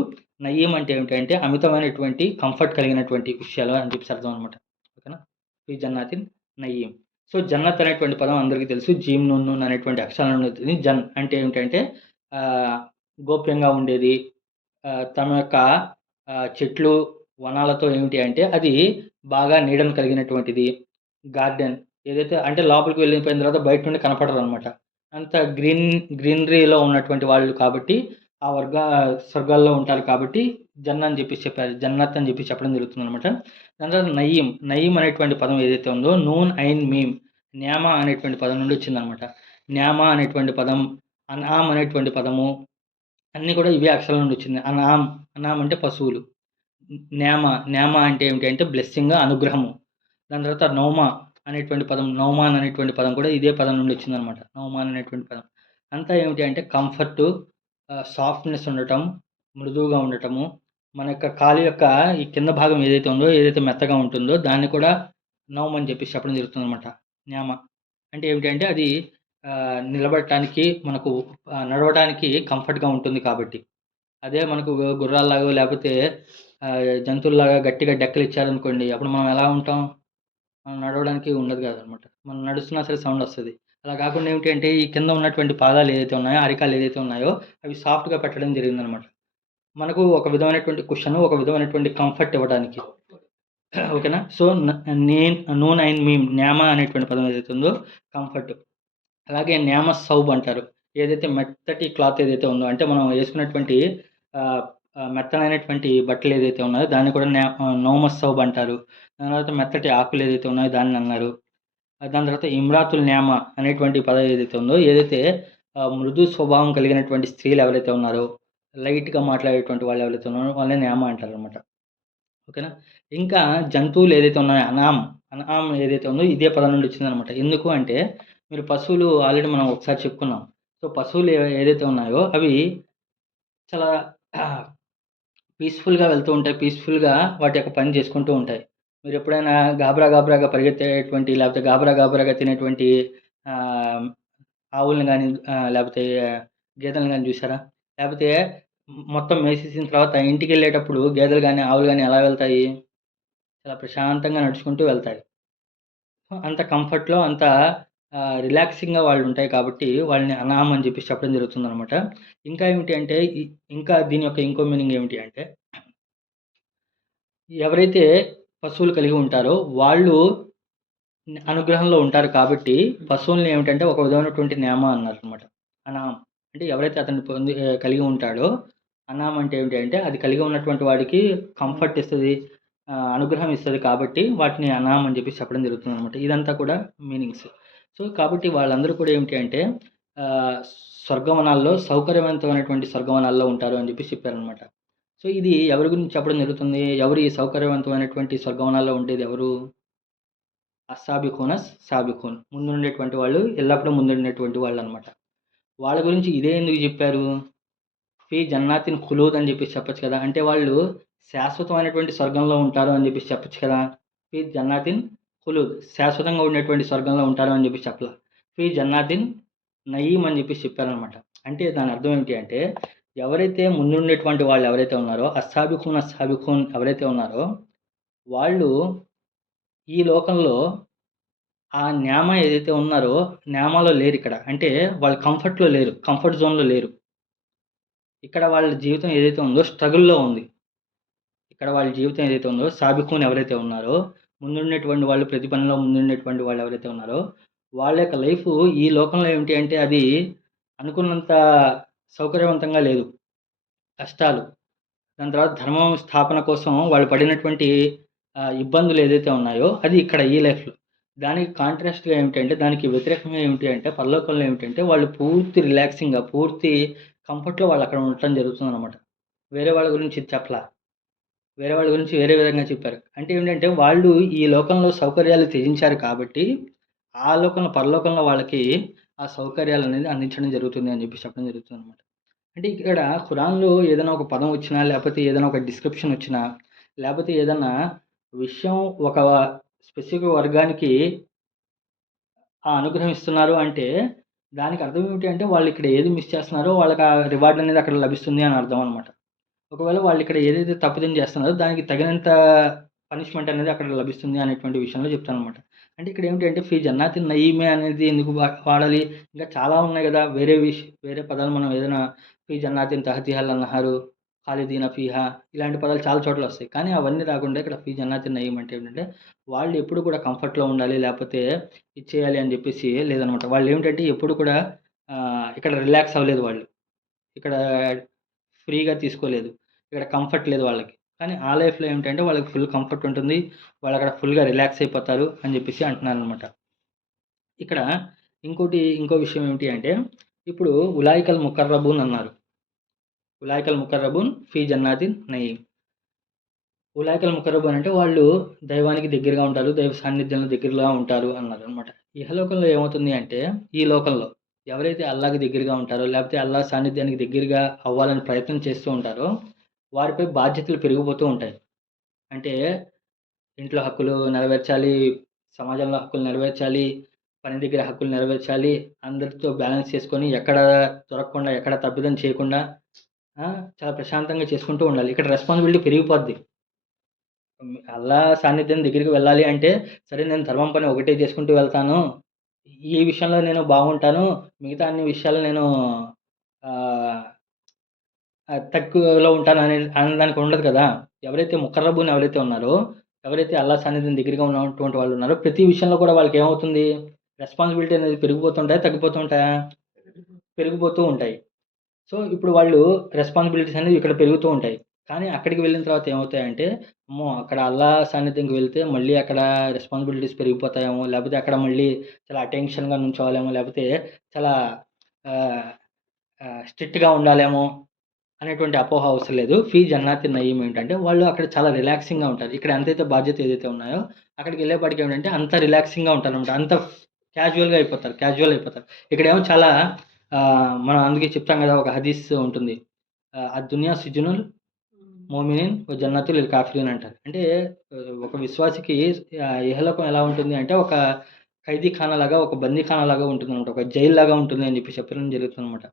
నయీం అంటే ఏమిటంటే అమితమైనటువంటి కంఫర్ట్ కలిగినటువంటి విషయాలు అని చెప్పేసి అర్థం అనమాట. ఓకేనా. ఫీ జన్నాతిన్ నయీం. సో జన్నత్ అనేటువంటి పదం అందరికీ తెలుసు. జీమ్ నూన్ అనేటువంటి అక్షరాల నుండి వచ్చింది. జన్ అంటే ఏమిటంటే గోప్యంగా ఉండేది, తమ యొక్క చెట్లు వనాలతో ఏమిటి అంటే అది బాగా నీడను కలిగినటువంటిది. గార్డెన్ ఏదైతే అంటే లోపలికి వెళ్ళిపోయిన తర్వాత బయట నుండి కనపడరనమాట. అంత గ్రీనరీలో ఉన్నటువంటి వాళ్ళు కాబట్టి ఆ స్వర్గాల్లో ఉంటారు కాబట్టి జన్న అని చెప్పేసి చెప్పారు. జన్నత్ అని చెప్పి చెప్పడం జరుగుతుందనమాట. దాని తర్వాత నయీం. నయీం అనేటువంటి పదం ఏదైతే ఉందో నూన్ ఐన్ మీమ్, న్యామ అనేటువంటి పదం నుండి వచ్చిందనమాట. న్యామ అనేటువంటి పదం, అన్ఆమ్ అనేటువంటి పదము అన్నీ కూడా ఇవే అక్షరాల నుండి వచ్చింది. అనామ్ అంటే పశువులు. న్యామ అంటే ఏమిటి అంటే బ్లెస్సింగ్, అనుగ్రహము. దాని తర్వాత నౌమా అనేటువంటి పదం, నౌమాన్ అనేటువంటి పదం కూడా ఇదే పదం నుండి వచ్చిందనమాట. నౌమాన్ అనేటువంటి పదం అంతా ఏమిటి అంటే కంఫర్టు, సాఫ్ట్నెస్ ఉండటం, మృదువుగా ఉండటము, మన యొక్క కాలు యొక్క ఈ కింద భాగం ఏదైతే ఉందో, ఏదైతే మెత్తగా ఉంటుందో దాన్ని కూడా నౌమ్ అని చెప్పేసి చెప్పడం జరుగుతుంది అనమాట. న్యామ అంటే ఏమిటి అంటే అది నిలబడటానికి, మనకు నడవడానికి కంఫర్ట్గా ఉంటుంది కాబట్టి. అదే మనకు గుర్రాల్లాగా లేకపోతే జంతువుల్లాగా గట్టిగా డెక్కలు ఇచ్చారనుకోండి, అప్పుడు మనం ఎలా ఉంటాం? మనం నడవడానికి ఉండదు కాదనమాట. మనం నడుస్తున్నా సరే సౌండ్ వస్తది. అలా కాకుండా ఏమిటి అంటే ఈ కింద ఉన్నటువంటి పాదాలు ఏదైతే ఉన్నాయో, అరికాలు ఏదైతే ఉన్నాయో అవి సాఫ్ట్‌గా పెట్టడం జరిగిందనమాట. మనకు ఒక విధమైనటువంటి కుషన్, ఒక విధమైనటువంటి కంఫర్ట్ ఇవ్వడానికి. ఓకేనా? సో, నేను నూన్ అండ్ మీమ్ న్యామ అనేటువంటి పదం ఏదైతే ఉందో కంఫర్ట్. అలాగే న్యామ సౌబ్ అంటారు. ఏదైతే మెత్తటి క్లాత్ ఏదైతే ఉందో, అంటే మనం వేసుకున్నటువంటి ఆహ్, మెత్తనైనటువంటి బట్టలు ఏదైతే ఉన్నాయో దాన్ని కూడా నౌమస్ సౌబ్ అంటారు. దాని తర్వాత మెత్తటి ఆకులు ఏదైతే ఉన్నాయో దాన్ని అన్నారు. దాని తర్వాత ఇమ్రాతుల్ న్యామ అనేటువంటి పదం ఏదైతే ఉందో, ఏదైతే మృదు స్వభావం కలిగినటువంటి స్త్రీలు ఎవరైతే ఉన్నారో, లైట్‌గా మాట్లాడేటువంటి వాళ్ళు ఎవరైతే ఉన్నారో వాళ్ళని న్యామ అంటారనమాట. ఓకేనా? ఇంకా జంతువులు ఏదైతే ఉన్నాయో అనామ్ ఏదైతే ఉందో ఇదే పదం నుండి వచ్చిందనమాట. ఎందుకు అంటే మీరు పశువులు ఆల్రెడీ మనం ఒకసారి చెప్పుకున్నాం. సో, పశువులు ఏదైతే ఉన్నాయో అవి చాలా పీస్‌ఫుల్‌గా వెళ్తూ ఉంటాయి. పీస్‌ఫుల్‌గా వాటి యొక్క పని చేసుకుంటూ ఉంటాయి. మీరెప్పుడైనా గాబరాగా పరిగెత్తేటువంటి లేకపోతే గాబరాగా తినేటువంటి ఆహ్, ఆవుల్ని గాని లేపోతే గేదెలను గాని చూసారా? లేపోతే మొత్తం మేసేసిన తర్వాత ఇంటికెళ్ళేటప్పుడు గేదెలు గాని, ఆవులు గాని ఎలా వెళ్తాయి? చాలా ప్రశాంతంగా నడుచుకుంటూ వెళ్తాయి. అంత కంఫర్ట్‌లో అంత రిలాక్సింగ్‌గా వాళ్ళుంటాయి కాబట్టి వాళ్ళని అనామ్ అని చెప్పేసి చెప్పడం జరుగుతుందనమాట. ఇంకా ఏమిటి అంటే ఇంకా దీని యొక్క ఇంకో మీనింగ్ ఏమిటి అంటే ఎవరైతే పశువులు కలిగి ఉంటారో వాళ్ళు అనుగ్రహంలో ఉంటారు కాబట్టి పశువుల్ని ఏమిటంటే ఒక విధమైనటువంటి నేమ అన్నారనమాట. అనామ్ అంటే ఎవరైతే అతన్ని కలిగి ఉంటాడో అనామ్ అంటే ఏమిటి అంటే అది కలిగి ఉన్నటువంటి వాడికి కంఫర్ట్ ఇస్తది. అనుగ్రహం ఇస్తది కాబట్టి వాటిని అనామ్ అని చెప్పేసి చెప్పడం జరుగుతుందనమాట. ఇదంతా కూడా మీనింగ్స్. సో, కాబట్టి వాళ్ళందరూ కూడా ఏమిటి అంటే ఆహ్, స్వర్గవనాల్లో సౌకర్యవంతమైనటువంటి స్వర్గవనాల్లో ఉంటారు అని చెప్పేసి చెప్పారనమాట. సో, ఇది ఎవరి గురించి చెప్పడం జరుగుతుంది? ఎవరు ఈ సౌకర్యవంతమైనటువంటి స్వర్గవనాల్లో ఉండేది ఎవరు? అస్సాబిఖూనస్ సాబిఖూన్. ముందుండేటువంటి వాళ్ళు ఎల్లప్పుడూ ముందుండేటువంటి వాళ్ళనమాట. వాళ్ళ గురించి ఇదే ఎందుకు జెప్పారు? ఫీ జన్నాతిన్ ఖులూద్ అని జెప్పేసి చెప్పొచ్చు కదా! అంటే వాళ్ళు శాశ్వతమైనటువంటి స్వర్గంలో ఉంటారు అని జెప్పేసి చెప్పొచ్చు కదా! ఫీ జన్నాతిన్ ఖులూద్ శాశ్వతంగా ఉండేటువంటి స్వర్గంలో ఉంటారు అని జెప్పేసి చెప్పలా. ఫీ జన్నాతిన్ నయీమ్ అని జెప్పేసి చెప్పారనమాట. అంటే దాని అర్థం ఏంటి అంటే ఎవరైతే ముందుండేటువంటి వాళ్ళు ఎవరైతే ఉన్నారో అస్సాబిఖూన్ ఎవరైతే ఉన్నారో వాళ్ళు ఈ లోకంలో ఆ న్యామ ఏదైతే ఉన్నారో, న్యామాలో లేరిక్కడ. అంటే వాళ్ళు కంఫర్ట్‌లో లేరు. కంఫర్ట్ జోన్‌లో లేరు. ఇక్కడ వాళ్ళ జీవితం ఏదైతే ఉందో స్ట్రగుల్‌లో ఉంది. ఇక్కడ వాళ్ళ జీవితం ఏదైతే ఉందో సాబిఖూన్ ఎవరైతే ఉన్నారో, ముందుండేటువంటి వాళ్ళు ప్రతి పనిలో ముందుండేటువంటి వాళ్ళు ఎవరైతే ఉన్నారో, వాళ్ళ యొక్క లైఫు ఈ లోకంలో ఏమిటి అంటే అది అనుకున్నంత సౌకర్యవంతంగా లేదు. కష్టాలు. దాని తర్వాత ధర్మం స్థాపన కోసం వాళ్ళు పడినటువంటి ఇబ్బందులు ఏదైతే ఉన్నాయో అది ఇక్కడ ఈ లైఫ్‌లో. దానికి కాంట్రాస్ట్‌గా ఏమిటంటే దానికి వ్యతిరేకంగా ఏమిటి అంటే పరలోకంలో ఏమిటంటే వాళ్ళు పూర్తి రిలాక్సింగ్‌గా, పూర్తి కంఫర్ట్‌లో వాళ్ళక్కడ ఉండటం జరుగుతుందనమాట. వేరే వాళ్ళ గురించి ఇది చెప్పలా. వేరే వాళ్ళ గురించి వేరే విధంగా చెప్పారు. అంటే ఏంటంటే వాళ్ళు ఈ లోకంలో సౌకర్యాలు త్యజించారు కాబట్టి, ఆ లోకంలో పరలోకంలో వాళ్ళకి ఆ సౌకర్యాలనేది అందించడం జరుగుతుంది అని చెప్పేసి చెప్పడం జరుగుతుందనమాట. అంటే ఇక్కడ ఖురాన్‌లో ఏదైనా ఒక పదం వచ్చినా, లేపోతే ఏదైనా ఒక డిస్క్రిప్షన్ వచ్చినా, లేపోతే ఏదన్నా విషయం ఒక స్పెసిఫిక్ వర్గానికి అనుగ్రహం ఇస్తున్నారు అంటే, దానికి అర్థం ఏమిటి అంటే, వాళ్ళిక్కడ ఏది మిస్ చేస్తున్నారో వాళ్ళకి ఆ రివార్డ్ అనేది అక్కడ లభిస్తుంది అని అర్థం అనమాట. ఒకవేళ వాళ్ళిక్కడ ఏదైతే తప్పిదం చేస్తున్నారో దానికి తగినంత పనిష్మెంట్ అనేది అక్కడ లభిస్తుంది అనేటువంటి విషయంలో చెప్తాననమాట. అంటే ఇక్కడ ఏమిటంటే ఫీ జన్నాతిన్ నయీమే అనేది ఎందుకు వాడాలి? ఇంకా చాలా ఉన్నాయి గదా! వేరే పదాలు మనం ఏదైనా ఫీ జన్నాతిన్ తహతిహల్ అన్హారు, ఖాలిదీన ఫీహా ఇలాంటి పదాలు చాలా చోట్ల వస్తాయి. కానీ అవన్నీ రాకుండా ఇక్కడ ఫీ జన్నాతిన్ నయీమ్ అంటే ఏంటంటే, వాళ్ళు ఎప్పుడు కూడా కంఫర్ట్‌లో ఉండాలి. లేపోతే ఇది చేయాలి అని జెప్పేసి లేదనమాట. వాళ్ళేమిటంటే ఎప్పుడు కూడా ఇక్కడ రిలాక్స్ అవ్వలేదు వాళ్ళు. ఇక్కడ ఫ్రీగా తీసుకోలేదు. ఇక్కడ కంఫర్ట్ లేదు వాళ్ళకి. కానీ ఆ లైఫ్‌లో ఏమిటంటే వాళ్ళకి ఫుల్ కంఫర్ట్ ఉంటుంది. వాళ్ళక్కడ ఫుల్‌గా రిలాక్స్ అయిపోతారు అని జెప్పేసి అంటున్నారనమాట. ఇక్కడ ఇంకో విషయం ఏమిటి అంటే, ఇప్పుడు ఉలాయికల్ ముకర్రబూన్ అన్నారు. ఉలాయికల్ ముకర్రబూన్ ఫీ జన్నాతిన్ నయీమ్. ఉలాయికల్ ముకర్రబూన్ అంటే వాళ్ళు దైవానికి దగ్గరగా ఉంటారు. దైవ సాన్నిధ్యంలో దగ్గరగా ఉంటారు అన్నారనమాట. ఇహలోకంలో ఏమవుతుంది అంటే, ఈ లోకంలో ఎవరైతే అల్లాకి దగ్గరగా ఉంటారో, లేకపోతే అల్లా సాన్నిధ్యానికి దగ్గరగా అవ్వాలని ప్రయత్నం చేస్తూ ఉంటారో, వారిపై బాధ్యతలు పెరిగిపోతూ ఉంటాయి. అంటే ఇంట్లో హక్కులు నెరవేర్చాలి, సమాజంలో హక్కులు నెరవేర్చాలి, పని దగ్గర హక్కులు నెరవేర్చాలి, అందరితో బ్యాలెన్స్ చేసుకొని ఎక్కడ దొరకకుండా, ఎక్కడ తప్పిదం చేయకుండా ఆ! చాలా ప్రశాంతంగా చేసుకుంటూ ఉండాలి. ఇక్కడ రెస్పాన్సిబిలిటీ పెరిగిపోద్ది. అల్లా సాన్నిధ్యం దగ్గరికి వెళ్ళాలి అంటే, సరే నేను ధర్మం పని ఒకటే చేసుకుంటూ వెళ్తాను. ఈ విషయంలో నేను బాగుంటాను. మిగతా అన్ని విషయాలు నేను ఆహ్, తక్కువలో ఉంటాను అనడానికి ఉండదు కదా! ఎవరైతే ముకర్రబున్ ఎవరైతే ఉన్నారో, ఎవరైతే అల్లా సాన్నిధ్యం దగ్గరగా ఉన్నటువంటి వాళ్ళు ఉన్నారో, ప్రతి విషయంలో కూడా వాళ్ళకేమవుతుంది? రెస్పాన్సిబిలిటీ అనేది పెరిగిపోతుంటాయా? తగ్గిపోతుంటాయా? పెరిగిపోతూ ఉంటాయి. సో, ఇప్పుడు వాళ్ళు రెస్పాన్సిబిలిటీస్ అనేవి ఇక్కడ పెరుగుతూ ఉంటాయి. కానీ అక్కడికి వెళ్ళిన తర్వాత ఏమవుతాయంటే, అమ్మో! అక్కడ అల్లా సాన్నిధ్యంకి వెళ్తే మళ్ళీ అక్కడ రెస్పాన్సిబిలిటీస్ పెరిగిపోతాయేమో, లేపోతే అక్కడ మళ్ళీ చాలా అటెన్షన్‌గా నుంచోవాలేమో, లేపోతే చాలా ఆహ్, స్ట్రిక్ట్‌గా ఉండాలేమో అనేటువంటి అపోహ అవసరం లేదు. ఫీ జన్నాతిన్ నయీం ఏంటంటే, వాళ్ళు అక్కడ చాలా రిలాక్సింగ్‌గా ఉంటారు. ఇక్కడ ఎంతైతే బాధ్యత ఏదైతే ఉన్నాయో, అక్కడికెళ్ళేపాటికి ఏంటంటే అంత రిలాక్సింగ్‌గా ఉంటారనమాట. అంత క్యాజువల్‌గా అయిపోతారు. క్యాజువల్ అయిపోతారు. ఇక్కడేమో చాలా మనం అందుకే చెప్తాం గదా! ఒక హదీస్ ఉంటుంది. అద్దున్యా సిజ్నుల్ మోమినిన్ వ జన్నతుల్ లిల్ కాఫిరీన్ అంటారు. అంటే ఒక విశ్వాసికి ఇహలోకం ఎలా ఉంటుంది అంటే ఒక ఖైదీఖానాలాగా, ఒక బందీఖానాలాగా ఉంటుందనమాట. ఒక జైల్‌లాగా ఉంటుంది అని చెప్పి చెప్పడం జరుగుతుందనమాట.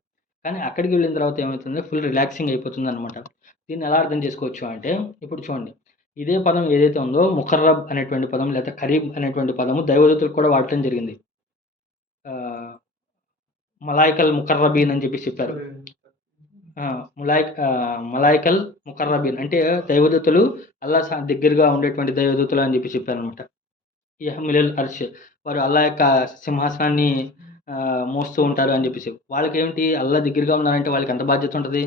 కానీ అక్కడికి వెళ్ళిన తర్వాత ఏమైతుంది ఫుల్ రిలాక్సింగ్ అయిపోతుందనమాట. దీన్ని ఎలా అర్థం చేసుకోవచ్చు అంటే ఇప్పుడు చూడండి. ఇదే పదం ఏదైతే ఉందో ముకర్రబ్ అనేటువంటి పదం లేకపోతే కరీబ్ అనేటువంటి పదము దైవదూతలకు కూడా వాడటం జరిగింది. ఆహ్, మలాయికల్ ముకర్రబీన్ అని చెప్పేసి చెప్పారు. ఆ! మలాయికల్ ముకర్రబీన్ అంటే దైవదూతలు అల్లా దగ్గరగా ఉండేటువంటి దైవదూతలు అని చెప్పి చెప్పారనమాట. యహ్మిలుల్ అర్ష్ వారు అల్లా యొక్క సింహాసనాన్ని మోస్తూ ఉంటారు అని చెప్పేసి. వాళ్ళకేమిటి అల్లా దగ్గరగా ఉన్నారంటే వాళ్ళకి ఎంత బాధ్యత ఉంటది?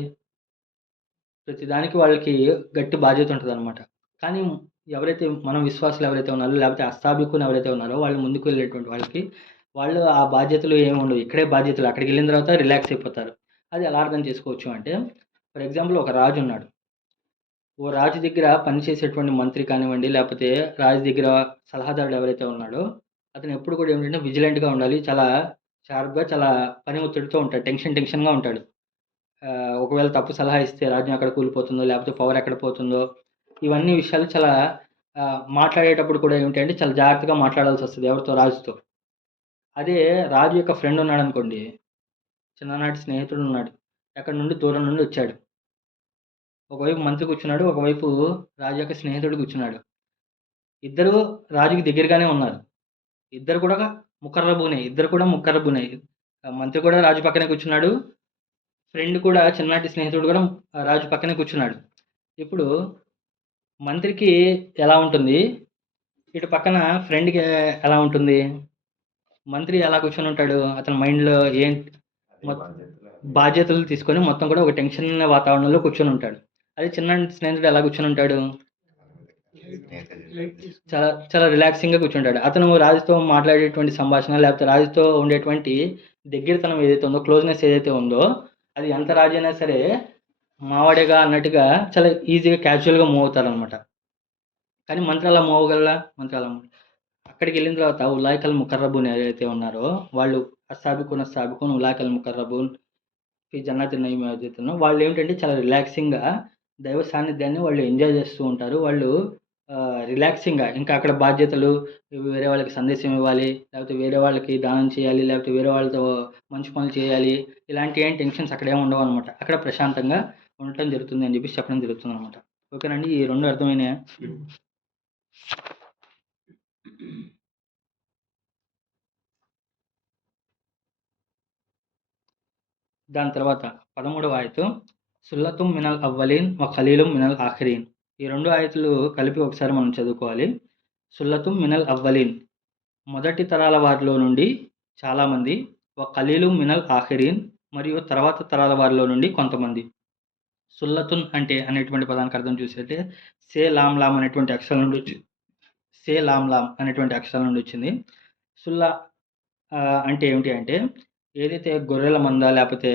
ప్రతిదానికి వాళ్ళకి గట్టి బాధ్యత ఉంటదనమాట. కానీ ఎవరైతే మనం విశ్వాసులు ఎవరైతే ఉన్నారో లేకపోతే అస్తాబికున్ ఎవరైతే ఉన్నారో వాళ్ళు ముందుకు వెళ్ళేటువంటి వాళ్ళకి వాళ్ళు ఆ బాధ్యతలు ఏమి ఉండవు. ఇక్కడే బాధ్యతలు అక్కడికెళ్ళిన తర్వాత రిలాక్స్ అయిపోతారు. అది ఎలా అర్థం చేసుకోవచ్చు అంటే ఫర్ ఎగ్జాంపుల్ ఒక రాజు ఉన్నాడు. ఓ రాజు దగ్గర పనిచేసేటువంటి మంత్రి కానివ్వండి, లేపోతే రాజు దగ్గర సలహాదారుడు ఎవరైతే ఉన్నాడో, అతను ఎప్పుడు కూడా ఏంటంటే విజిలెంట్‌గా ఉండాలి. చాలా షార్ప్‌గా, చాలా పని ఒత్తిడితో ఉంటాడు. టెన్షన్‌గా ఉంటాడు. ఒకవేళ తప్పు సలహా ఇస్తే రాజ్యం ఎక్కడ కూలిపోతుందో, లేపోతే పవర్ ఎక్కడ పోతుందో, ఇవన్నీ విషయాలు చాలా మాట్లాడేటప్పుడు కూడా ఏమిటంటే చాలా జాగ్రత్తగా మాట్లాడాల్సొస్తది ఎవరితో? రాజుతో. అదే రాజు యొక్క ఫ్రెండ్ ఉన్నాడనుకోండి, చిన్ననాటి స్నేహితుడు ఉన్నాడు. ఎక్కడి నుండి దూరం నుండి వచ్చాడు. ఒకవైపు మంత్రి కూర్చున్నాడు. ఒకవైపు రాజు యొక్క స్నేహితుడు కూర్చున్నాడు. ఇద్దరు రాజుకి దగ్గరగానే ఉన్నారు. ఇద్దరు కూడా ముకర్రబునే. ఇద్దరు కూడా ముకర్రబునే. మంత్రి కూడా రాజు పక్కనే కూర్చున్నాడు. ఫ్రెండ్ కూడా చిన్ననాటి స్నేహితుడు కూడా రాజు పక్కనే కూర్చున్నాడు. ఇప్పుడు మంత్రికి ఎలా ఉంటుంది? ఇటు పక్కన ఫ్రెండ్‌కి ఎలా ఉంటుంది? మంత్రి ఎలా కూర్చొనుంటాడు? అతని మైండ్‌లో ఏం మొత్ బాధ్యతలు తీసుకొని మొత్తం కూడా ఒక టెన్షన్ వాతావరణంలో కూర్చొనుంటాడు. అదే చిన్ననాటి స్నేహితుడు ఎలా కూర్చొనుంటాడు? చాలా చాలా రిలాక్సింగ్‌గా కూర్చుంటాడు. అతను రాజుతో మాట్లాడేటువంటి సంభాషణ లేకపోతే రాజుతో ఉండేటువంటి దగ్గరతనం ఏదైతే ఉందో, క్లోజ్‌నెస్ ఏదైతే ఉందో, అది ఎంత రాజైనా సరే మావాడేగా అన్నట్టుగా చాలా ఈజీగా క్యాజువల్‌గా మూవ్ అవుతారనమాట. కానీ మంత్రి అలా మూవ్ అవ్వగలడా? మంత్రి అలా అక్కడికెళ్ళిన తర్వాత ఉలాయికల్ ముకర్రబూన్ ఎవరైతే ఉన్నారో, వాళ్ళు అస్సాబికున్ ఉలాయికల్ ముకర్రబూన్ ఈ జన్నాతిన్ నయీం ఏదైతే ఉందో వాళ్ళేంటంటే చాలా రిలాక్సింగ్‌గా దైవ సాన్నిధ్యాన్ని వాళ్ళు ఎంజాయ్ చేస్తూ ఉంటారు. వాళ్ళు రిలాక్సింగ్‌గా ఇంకా అక్కడ బాధ్యతలు వేరే వాళ్ళకి సందేశం ఇవ్వాలి, లేకపోతే వేరే వాళ్ళకి దానం చేయాలి, లేకపోతే వేరే వాళ్ళతో మంచి పనులు చేయాలి. ఇలాంటి ఏం టెన్షన్స్ అక్కడేమి ఉండవనమాట. అక్కడ ప్రశాంతంగా ఉండటం జరుగుతుంది అని చెప్పేసి చెప్పడం జరుగుతుందనమాట. ఓకేనండి. ఈ 2 అర్థమైనాయా? దాని తర్వాత 13వ ఆయతు సుల్లతుం మినల్ అవ్వలీన్ వ ఖలీలుం మినల్ ఆఖిరీన్. ఈ 2 ఆయతులు కలిపి ఒకసారి మనం చదువుకోవాలి. సుల్లతుం మినల్ అవ్వలీన్ మొదటి తరాల వారిలో నుండి చాలామంది, వ ఖలీలుం మినల్ ఆఖిరీన్ మరియు తర్వాత తరాల వారిలో నుండి కొంతమంది. సుల్లతున్ అంటే అనేటువంటి పదానికి అర్థం చూసినట్టే సే లాం లాం అనేటువంటి అక్షరం నుండి సే లాం లాం అనేటువంటి అక్షరం నుండి వచ్చింది. సుల్లా అంటే ఏమిటి అంటే ఏదైతే గొర్రెల మంద లేకపోతే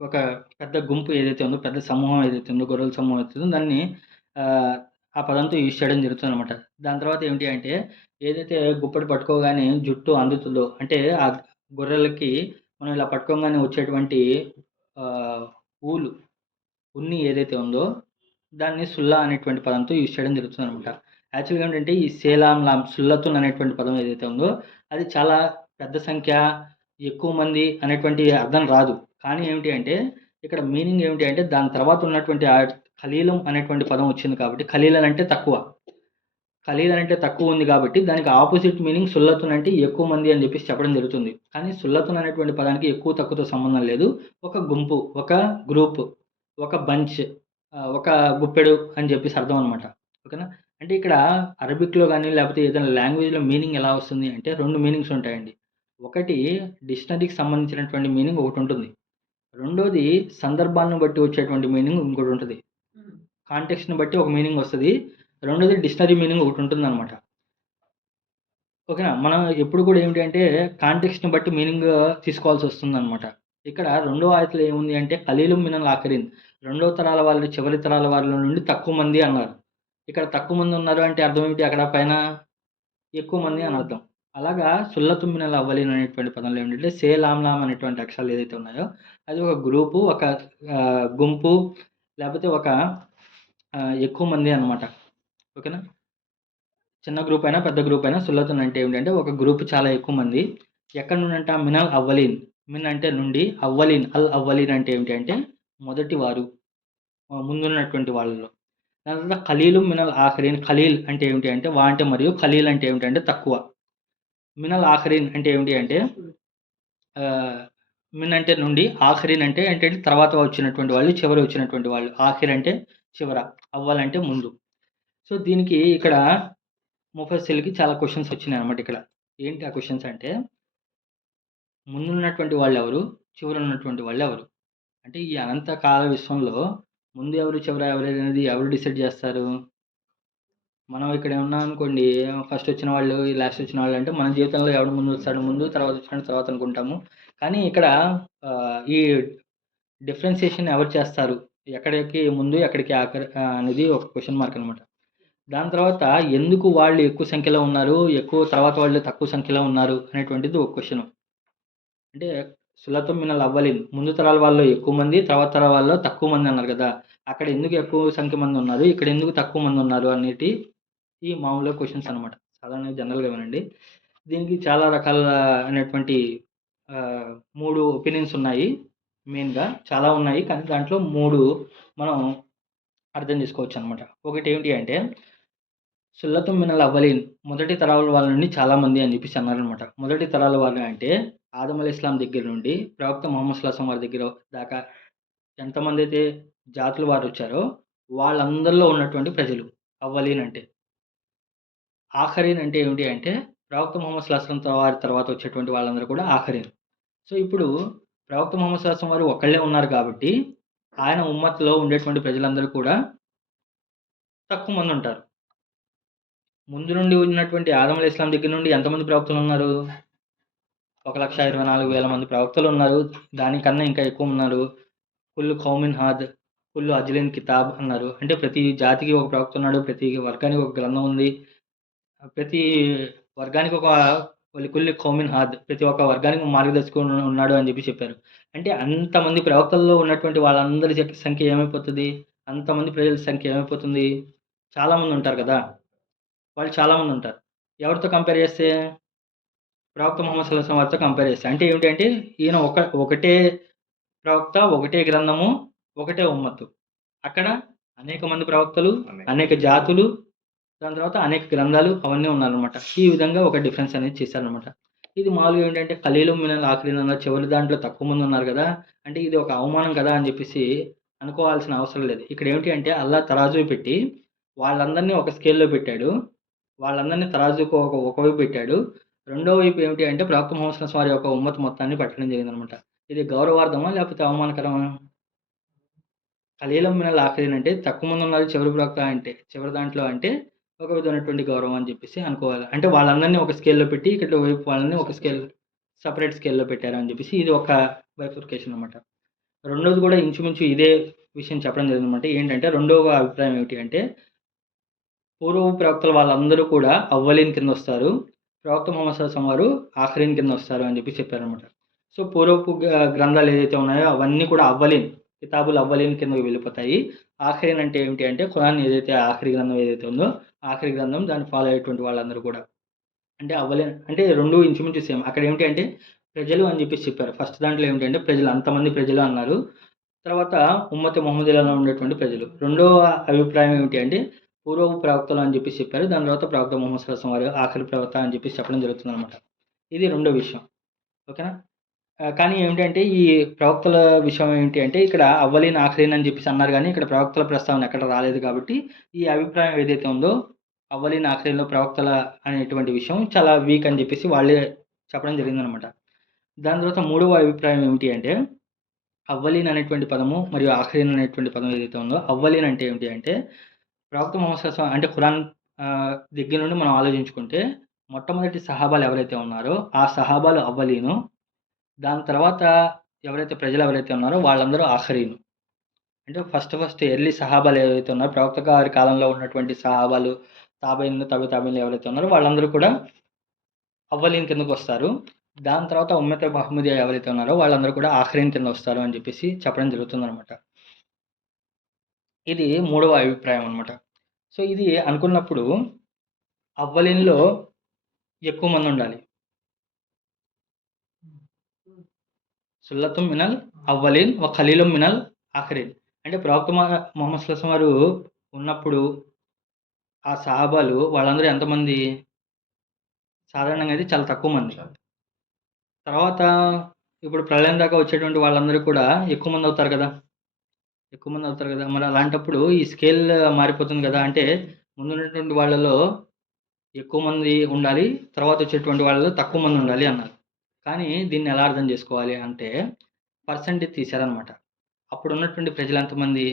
ఒక పెద్ద గుంపు ఏదైతే ఉందో, పెద్ద సమూహం ఏదైతే ఉందో, గొర్రెల సమూహం ఏదైతే ఉందో దాన్ని ఆహ్, ఆ పదంతో యూజ్ చేయడం జరుగుతుందనమాట. దాని తర్వాత ఏమిటి అంటే, ఏదైతే గుప్పడి పట్టుకోగానే జుట్టు అందుతుందో, అంటే ఆ గొర్రెలకి మనం ఇలా పట్టుకోంగానే వచ్చేటువంటి ఆహ్, ఊలు, ఉన్ని ఏదైతే ఉందో దాన్ని సుల్లా అనేటువంటి పదంతో యూజ్ చేయడం జరుగుతుందనమాట. యాక్చువల్‌గా ఏంటంటే ఈ సేలాం లాం సుల్లతున్ అనేటువంటి పదం ఏదైతే ఉందో అది చాలా పెద్ద సంఖ్య, ఎక్కువ మంది అనేటువంటి అర్థం రాదు. కానీ ఏమిటి అంటే ఇక్కడ మీనింగ్ ఏమిటి అంటే దాని తర్వాత ఉన్నటువంటి ఖలీలం అనేటువంటి పదం వచ్చింది కాబట్టి ఖలీలన్ అంటే తక్కువ. ఖలీల్ అంటే తక్కువ ఉంది కాబట్టి దానికి ఆపోజిట్ మీనింగ్ సుల్లతున్ అంటే ఎక్కువ మంది అని చెప్పేసి చెప్పడం జరుగుతుంది. కానీ సుల్లతున్ అనేటువంటి పదానికి ఎక్కువ తక్కువతో సంబంధం లేదు. ఒక గుంపు, ఒక గ్రూప్, ఒక బంచ్, ఒక గుప్పెడు అని చెప్పేసి అర్థం అనమాట. ఓకేనా? అంటే ఇక్కడ అరబిక్‌లో గాని లేకపోతే ఏదైనా లాంగ్వేజ్‌లో మీనింగ్ ఎలా వస్తుంది అంటే 2 మీనింగ్స్ ఉంటాయండి. ఒకటి డిక్షనరీకి సంబంధించినటువంటి మీనింగ్ ఒకటుంటుంది. రెండోది సందర్భాలను బట్టి వచ్చేటువంటి మీనింగ్ ఇంకోటుంటది. కాంటెక్స్ట్‌ని బట్టి ఒక మీనింగ్ వస్తది. రెండోది డిక్షనరీ మీనింగ్ ఒకటుంటుందనమాట. ఓకేనా? మనం ఎప్పుడు కూడా ఏమిటి అంటే కాంటెక్స్ట్‌ని బట్టి మీనింగ్ తీసుకోవాల్సొస్తుందనమాట. ఇక్కడ రెండో ఆయతలో ఏముంది అంటే ఖలీలుం మినల్ ఆఖరిన్. రెండో తరాల వాళ్ళు, చివరి తరాల వాళ్ళ నుండి తక్కువ మంది అన్నారు. ఇక్కడ తక్కువ మంది ఉన్నారు అంటే అర్థం ఏమిటి? అక్కడ పైన ఎక్కువ మంది అని అర్థం. అలాగా సుల్లతుం మినల్ అవ్వలీన్ అనేటువంటి పదంలో ఏంటంటే సే, లాం, లాం అనేటువంటి అక్షరాలు ఏదైతే ఉన్నాయో అది ఒక గ్రూపు, ఒక గుంపు లేకపోతే ఒక ఎక్కువ మంది అన్నమాట. ఓకేనా? చిన్న గ్రూప్ అయినా, పెద్ద గ్రూప్ అయినా సుల్లతున్ అంటే ఏమిటంటే ఒక గ్రూప్ చాలా ఎక్కువ మంది. ఎక్కడి నుండంట మినల్ అవ్వలీన్. మిన్ అంటే నుండి, అవ్వలీన్ అల్ అవ్వలీన్ అంటే ఏమిటి అంటే మొదటి వారు. ముందున్నటువంటి వాళ్ళలో. దాని తర్వాత ఖలీలు మినల్ ఆఖరీన్. ఖలీల్ అంటే ఏమిటి అంటే అంటే మరియు ఖలీల్ అంటే ఏమిటంటే తక్కువ. మినల్ ఆఖరీన్ అంటే ఏమిటి అంటే ఆహ్, మిన్ అంటే నుండి, ఆఖరీన్ అంటే ఏంటంటే తర్వాత వచ్చినటువంటి వాళ్ళు, చివర వచ్చినటువంటి వాళ్ళు. ఆఖిర్ అంటే చివర, అవ్వల్ అంటే ముందు. సో, దీనికి ఇక్కడ ముఫస్సిల్‌కి చాలా క్వెషన్స్ వచ్చినాయన్నమాట ఇక్కడ. ఏంటి ఆ క్వెషన్స్ అంటే, ముందున్నటువంటి వాళ్ళెవరు? చివరున్నటువంటి వాళ్ళెవరు? అంటే ఈ అనంత కాల విశ్వంలో ముందు ఎవరు, చివర ఎవరు అనేది ఎవరు డిసైడ్ జేస్తారు? మనం ఇక్కడ ఉన్నామనుకోండి, ఫస్ట్ వచ్చిన వాళ్ళు, లాస్ట్ వచ్చిన వాళ్ళు అంటే మన జీవితంలో ఎవడు ముందు వస్తాడు ముందు, తర్వాత వచ్చినోడు తర్వాత అనుకుంటాము. కానీ ఇక్కడ ఈ డిఫరెన్షియేషన్ ఎవరు చేస్తారు? ఎక్కడికి ముందు, ఎక్కడికి ఆఖరి అనేది ఒక క్వెషన్ మార్క్ అనమాట. దాని తర్వాత ఎందుకు వాళ్ళు ఎక్కువ సంఖ్యలో ఉన్నారు, ఎక్కువ తర్వాత వాళ్ళు తక్కువ సంఖ్యలో ఉన్నారు అనేటువంటిది ఒక క్వెషను. అంటే సులతం మినల్ అవ్వలీన్. ముందు తరాల వాళ్ళు ఎక్కువ మంది, తర్వాత తరాల వాళ్ళు తక్కువ మంది అన్నారు కదా! అక్కడ ఎందుకు ఎక్కువ సంఖ్య మంది ఉన్నారు, ఇక్కడ ఎందుకు తక్కువ మంది ఉన్నారు అనేటి ఈ మామూలుగా క్వెషన్స్ అనమాట. సాధారణంగా జనరల్‌గానండి. దీనికి చాలా రకాల అనేటువంటి 3 ఒపీనియన్స్ ఉన్నాయి. మెయిన్‌గా చాలా ఉన్నాయి. కానీ దాంట్లో 3 మనం అర్థం చేసుకోవచ్చనమాట. ఒకటేంటి అంటే సుల్లతుం మినల్ అవ్వలీన్. మొదటి తరాల వాళ్ళ నుండి చాలామంది అని చెప్పేసి అన్నారనమాట. మొదటి తరాల వాళ్ళు అంటే ఆదం అలైహిస్సలాం దగ్గర నుండి ప్రవక్త ముహమ్మద్ సల్లల్లాహు అలైహి వసల్లం వారి దగ్గర దాకా ఎంతమందైతే జాతుల వారొచ్చారో వాళ్ళందరిలో ఉన్నటువంటి ప్రజలు అవ్వలీన్ అంటే. ఆఖరీన్ అంటే ఏమిటి అంటే ప్రవక్త ముహమ్మద్ సల్లల్లాహు అలైహి వసల్లం వారి తర్వాత వచ్చేటువంటి వాళ్ళందరూ కూడా ఆఖరీన్. సో, ఇప్పుడు ప్రవక్త ముహమ్మద్ సల్లల్లాహు అలైహి వసల్లం వారు ఒక్కళ్ళే ఉన్నారు కాబట్టి ఆయన ఉమ్మత్‌లో ఉండేటువంటి ప్రజలందరూ కూడా తక్కువ మందుంటారు. ముందు నుండి ఉన్నటువంటి ఆదం అలైహిస్సలాం దగ్గర నుండి ఎంతమంది ప్రవక్తలున్నారు? 1,24,000 మంది ప్రవక్తలున్నారు. దానికన్నా ఇంకా ఎక్కువున్నారు. కుల్లు ఖౌమిన్ హాద్, కుల్లు అజ్లిన్ కితాబ్ అన్నారు. అంటే ప్రతి జాతికి ఒక ప్రవక్త ఉన్నాడు. ప్రతి వర్గానికి ఒక గ్రంథం ఉంది. ప్రతి వర్గానికి ఒక లికుల్లి ఖౌమిన్ హాద్. ప్రతి ఒక్క వర్గానికి మార్గదర్శకుడు ఉన్నాడు అని చెప్పి చెప్పారు. అంటే అంతమంది ప్రవక్తల్లో ఉన్నటువంటి వాళ్ళందరి సంఖ్య ఏమైపోతది? అంతమంది ప్రజల సంఖ్య ఏమైపోతుంది? చాలా మందుంటారు కదా! వాళ్ళు చాలా మందుంటారు. ఎవరితో కంపేర్ చేస్తే? ప్రవక్త ముహమ్మద్ సల్లల్లాహు అలైహి వసల్లం వారితో కంపేర్ చేస్తే. అంటే ఏమిటంటే ఈయన ఒకటే ప్రవక్త, ఒకటే గ్రంథము, ఒకటే ఉమ్మత్తు. అక్కడ అనేక మంది ప్రవక్తలు, అనేక జాతులు, దాని తర్వాత అనేక గ్రంథాలు అవన్నీ ఉన్నారనమాట. ఈ విధంగా ఒక డిఫరెన్స్ అనేది చేశారనమాట. ఇది మామూలుగా ఏంటంటే ఖలీలు మినల్ ఆఖరీన్ అన్నారు. చివరి దాంట్లో తక్కువ మంది ఉన్నారు కదా! అంటే ఇది ఒక అవమానం కదా! అని చెప్పేసి అనుకోవాల్సిన అవసరం లేదు. ఇక్కడ ఏమిటి అంటే అల్లాహ్ తరాజు పెట్టి వాళ్ళందరినీ ఒక స్కేల్‌లో పెట్టాడు. వాళ్ళందరినీ తరాజుకు ఒకవైపు పెట్టాడు. రెండో వైపు ఏమిటి అంటే ప్రవక్త ముహమ్మద్ సల్లల్లాహు అలైహి వసల్లం వారి యొక్క ఉమ్మత్ మొత్తాన్ని పెట్టడం జరిగిందనమాట. ఇది గౌరవార్థమా? లేకపోతే అవమానకరమా? ఖలీలం మినల్ ఆఖరీన్ అంటే తక్కువ మందున్నారు చివరి ప్రవక్త అంటే, చివరి దాంట్లో అంటే ఒక విధమైనటువంటి గౌరవం అని చెప్పేసి అనుకోవాలి. అంటే వాళ్ళందరినీ ఒక స్కేల్‌లో పెట్టి, ఇక్కడ వైపు వాళ్ళని ఒక సెపరేట్ స్కేల్‌లో పెట్టారు అని చెప్పేసి ఇది ఒక బైఫర్కేషన్ అనమాట. రెండోది కూడా ఇంచుమించు ఇదే విషయం చెప్పడం జరిగిందనమాట. ఏంటంటే రెండవ అభిప్రాయం ఏమిటి అంటే పూర్వపు ప్రవక్తలు వాళ్ళందరూ కూడా అవ్వలీన్ కింద వస్తారు. ప్రవక్త ముహమ్మద్ సల్లాహం వారు ఆఖరీన్ కింద వస్తారు అని చెప్పి చెప్పారనమాట. సో పూర్వపు గ్రంథాలు ఏదైతే ఉన్నాయో అవన్నీ కూడా అవ్వలీన్ కితాబుల్ అవ్వలీన్ కిందకి వెళ్ళిపోతాయి. ఆఖరీన్ అంటే ఏమిటి అంటే ఖురాన్ ఏదైతే ఆఖరి గ్రంథం ఏదైతే ఉందో ఆఖరి గ్రంథం దాన్ని ఫాలో అయ్యేటువంటి వాళ్ళందరూ కూడా అంటే అవ్వలేను అంటే 2 ఇంచుమించు సేమ్. అక్కడ ఏమిటి అంటే ప్రజలు అని చెప్పేసి చెప్పారు. ఫస్ట్ దాంట్లో ఏమిటంటే ప్రజలు అంతమంది ప్రజలు అన్నారు. తర్వాత ఉమ్మతి మొహమ్మదీలలో ఉండేటువంటి ప్రజలు. రెండవ అభిప్రాయం ఏమిటి అంటే పూర్వపు ప్రవక్తలు అని చెప్పేసి చెప్పారు. దాని తర్వాత ప్రవక్త ముహమ్మద్ సల్లల్లాహు అలైహి వారు ఆఖరి ప్రవక్త అని చెప్పేసి చెప్పడం జరుగుతుందనమాట. ఇది రెండో విషయం. ఓకేనా? కానీ ఏమిటంటే ఈ ప్రవక్తల విషయం ఏంటి అంటే ఇక్కడ అవ్వలీన్, ఆఖరీన్ అని చెప్పేసి అన్నారు గానీ ఇక్కడ ప్రవక్తల ప్రస్తావన ఎక్కడ రాలేదు కాబట్టి ఈ అభిప్రాయం ఏదైతే ఉందో అవ్వలీన్, ఆఖరీన్‌లో ప్రవక్తల అనేటువంటి విషయం చాలా వీక్ అని చెప్పేసి వాళ్ళే చెప్పడం జరిగిందనమాట. దాని తర్వాత మూడవ అభిప్రాయం ఏమిటి అంటే అవ్వలీన్ అనేటువంటి పదము మరియు ఆఖరీన్ అనేటువంటి పదం ఏదైతే ఉందో అవ్వలీన్ అంటే ఏమిటి అంటే ప్రవక్త ముహమ్మద్ సల్లల్లాహు అలైహి వసల్లం అంటే ఖురాన్ దగ్గర నుండి మనం ఆలోచించుకుంటే మొట్టమొదటి సహాబాలు ఎవరైతే ఉన్నారో ఆ సహాబాలు అవ్వలీను. దాని తర్వాత ఎవరైతే ప్రజలు ఎవరైతే ఉన్నారో వాళ్ళందరూ ఆఖరీను. అంటే ఫస్ట్ ఎర్లీ సహాబాలు ఏవైతే ఉన్నారో ప్రవక్త గారి కాలంలో ఉన్నటువంటి సహాబాలు తాబేయిన్లు, తాబేయిన్లు ఎవరైతే ఉన్నారో వాళ్ళందరూ కూడా అవ్వలీన్ కిందకు వస్తారు. దాని తర్వాత ఉమ్మతే మహమ్మదియా ఎవరైతే ఉన్నారో వాళ్ళందరూ కూడా ఆఖరీన్ కింద వస్తారు అని చెప్పేసి చెప్పడం జరుగుతుందనమాట. ఇది మూడవ అభిప్రాయం అనమాట. సో ఇది అనుకున్నప్పుడు అవ్వలీన్‌లో ఎక్కువ మంది ఉండాలి. సుల్లతుం మినల్ అవ్వలీన్ వ ఖలీలుం మినల్ ఆఖరీన్. అంటే ప్రవక్త ముహమ్మద్ సల్లల్లాహు అలైహి వారు ఉన్నప్పుడు ఆ సహాబాలు వాళ్ళందరూ ఎంతమంది? సాధారణంగా అయితే చాలా తక్కువ మంది. తర్వాత ఇప్పుడు ప్రళయం దాకా వచ్చేటువంటి వాళ్ళందరూ కూడా ఎక్కువ మంది అవుతారు కదా! ఎక్కువ మంది అవుతారు కదా! మరి అలాంటప్పుడు ఈ స్కేల్ మారిపోతుంది కదా! అంటే ముందున్నటువంటి వాళ్ళలో ఎక్కువ మంది ఉండాలి. తర్వాత వచ్చేటువంటి వాళ్ళలో తక్కువ మంది ఉండాలి అన్నారు. కానీ దీన్ని ఎలా అర్థం చేసుకోవాలి అంటే పర్సెంటేజ్ తీశారనమాట. అప్పుడున్నటువంటి ప్రజలు ఎంతమంది?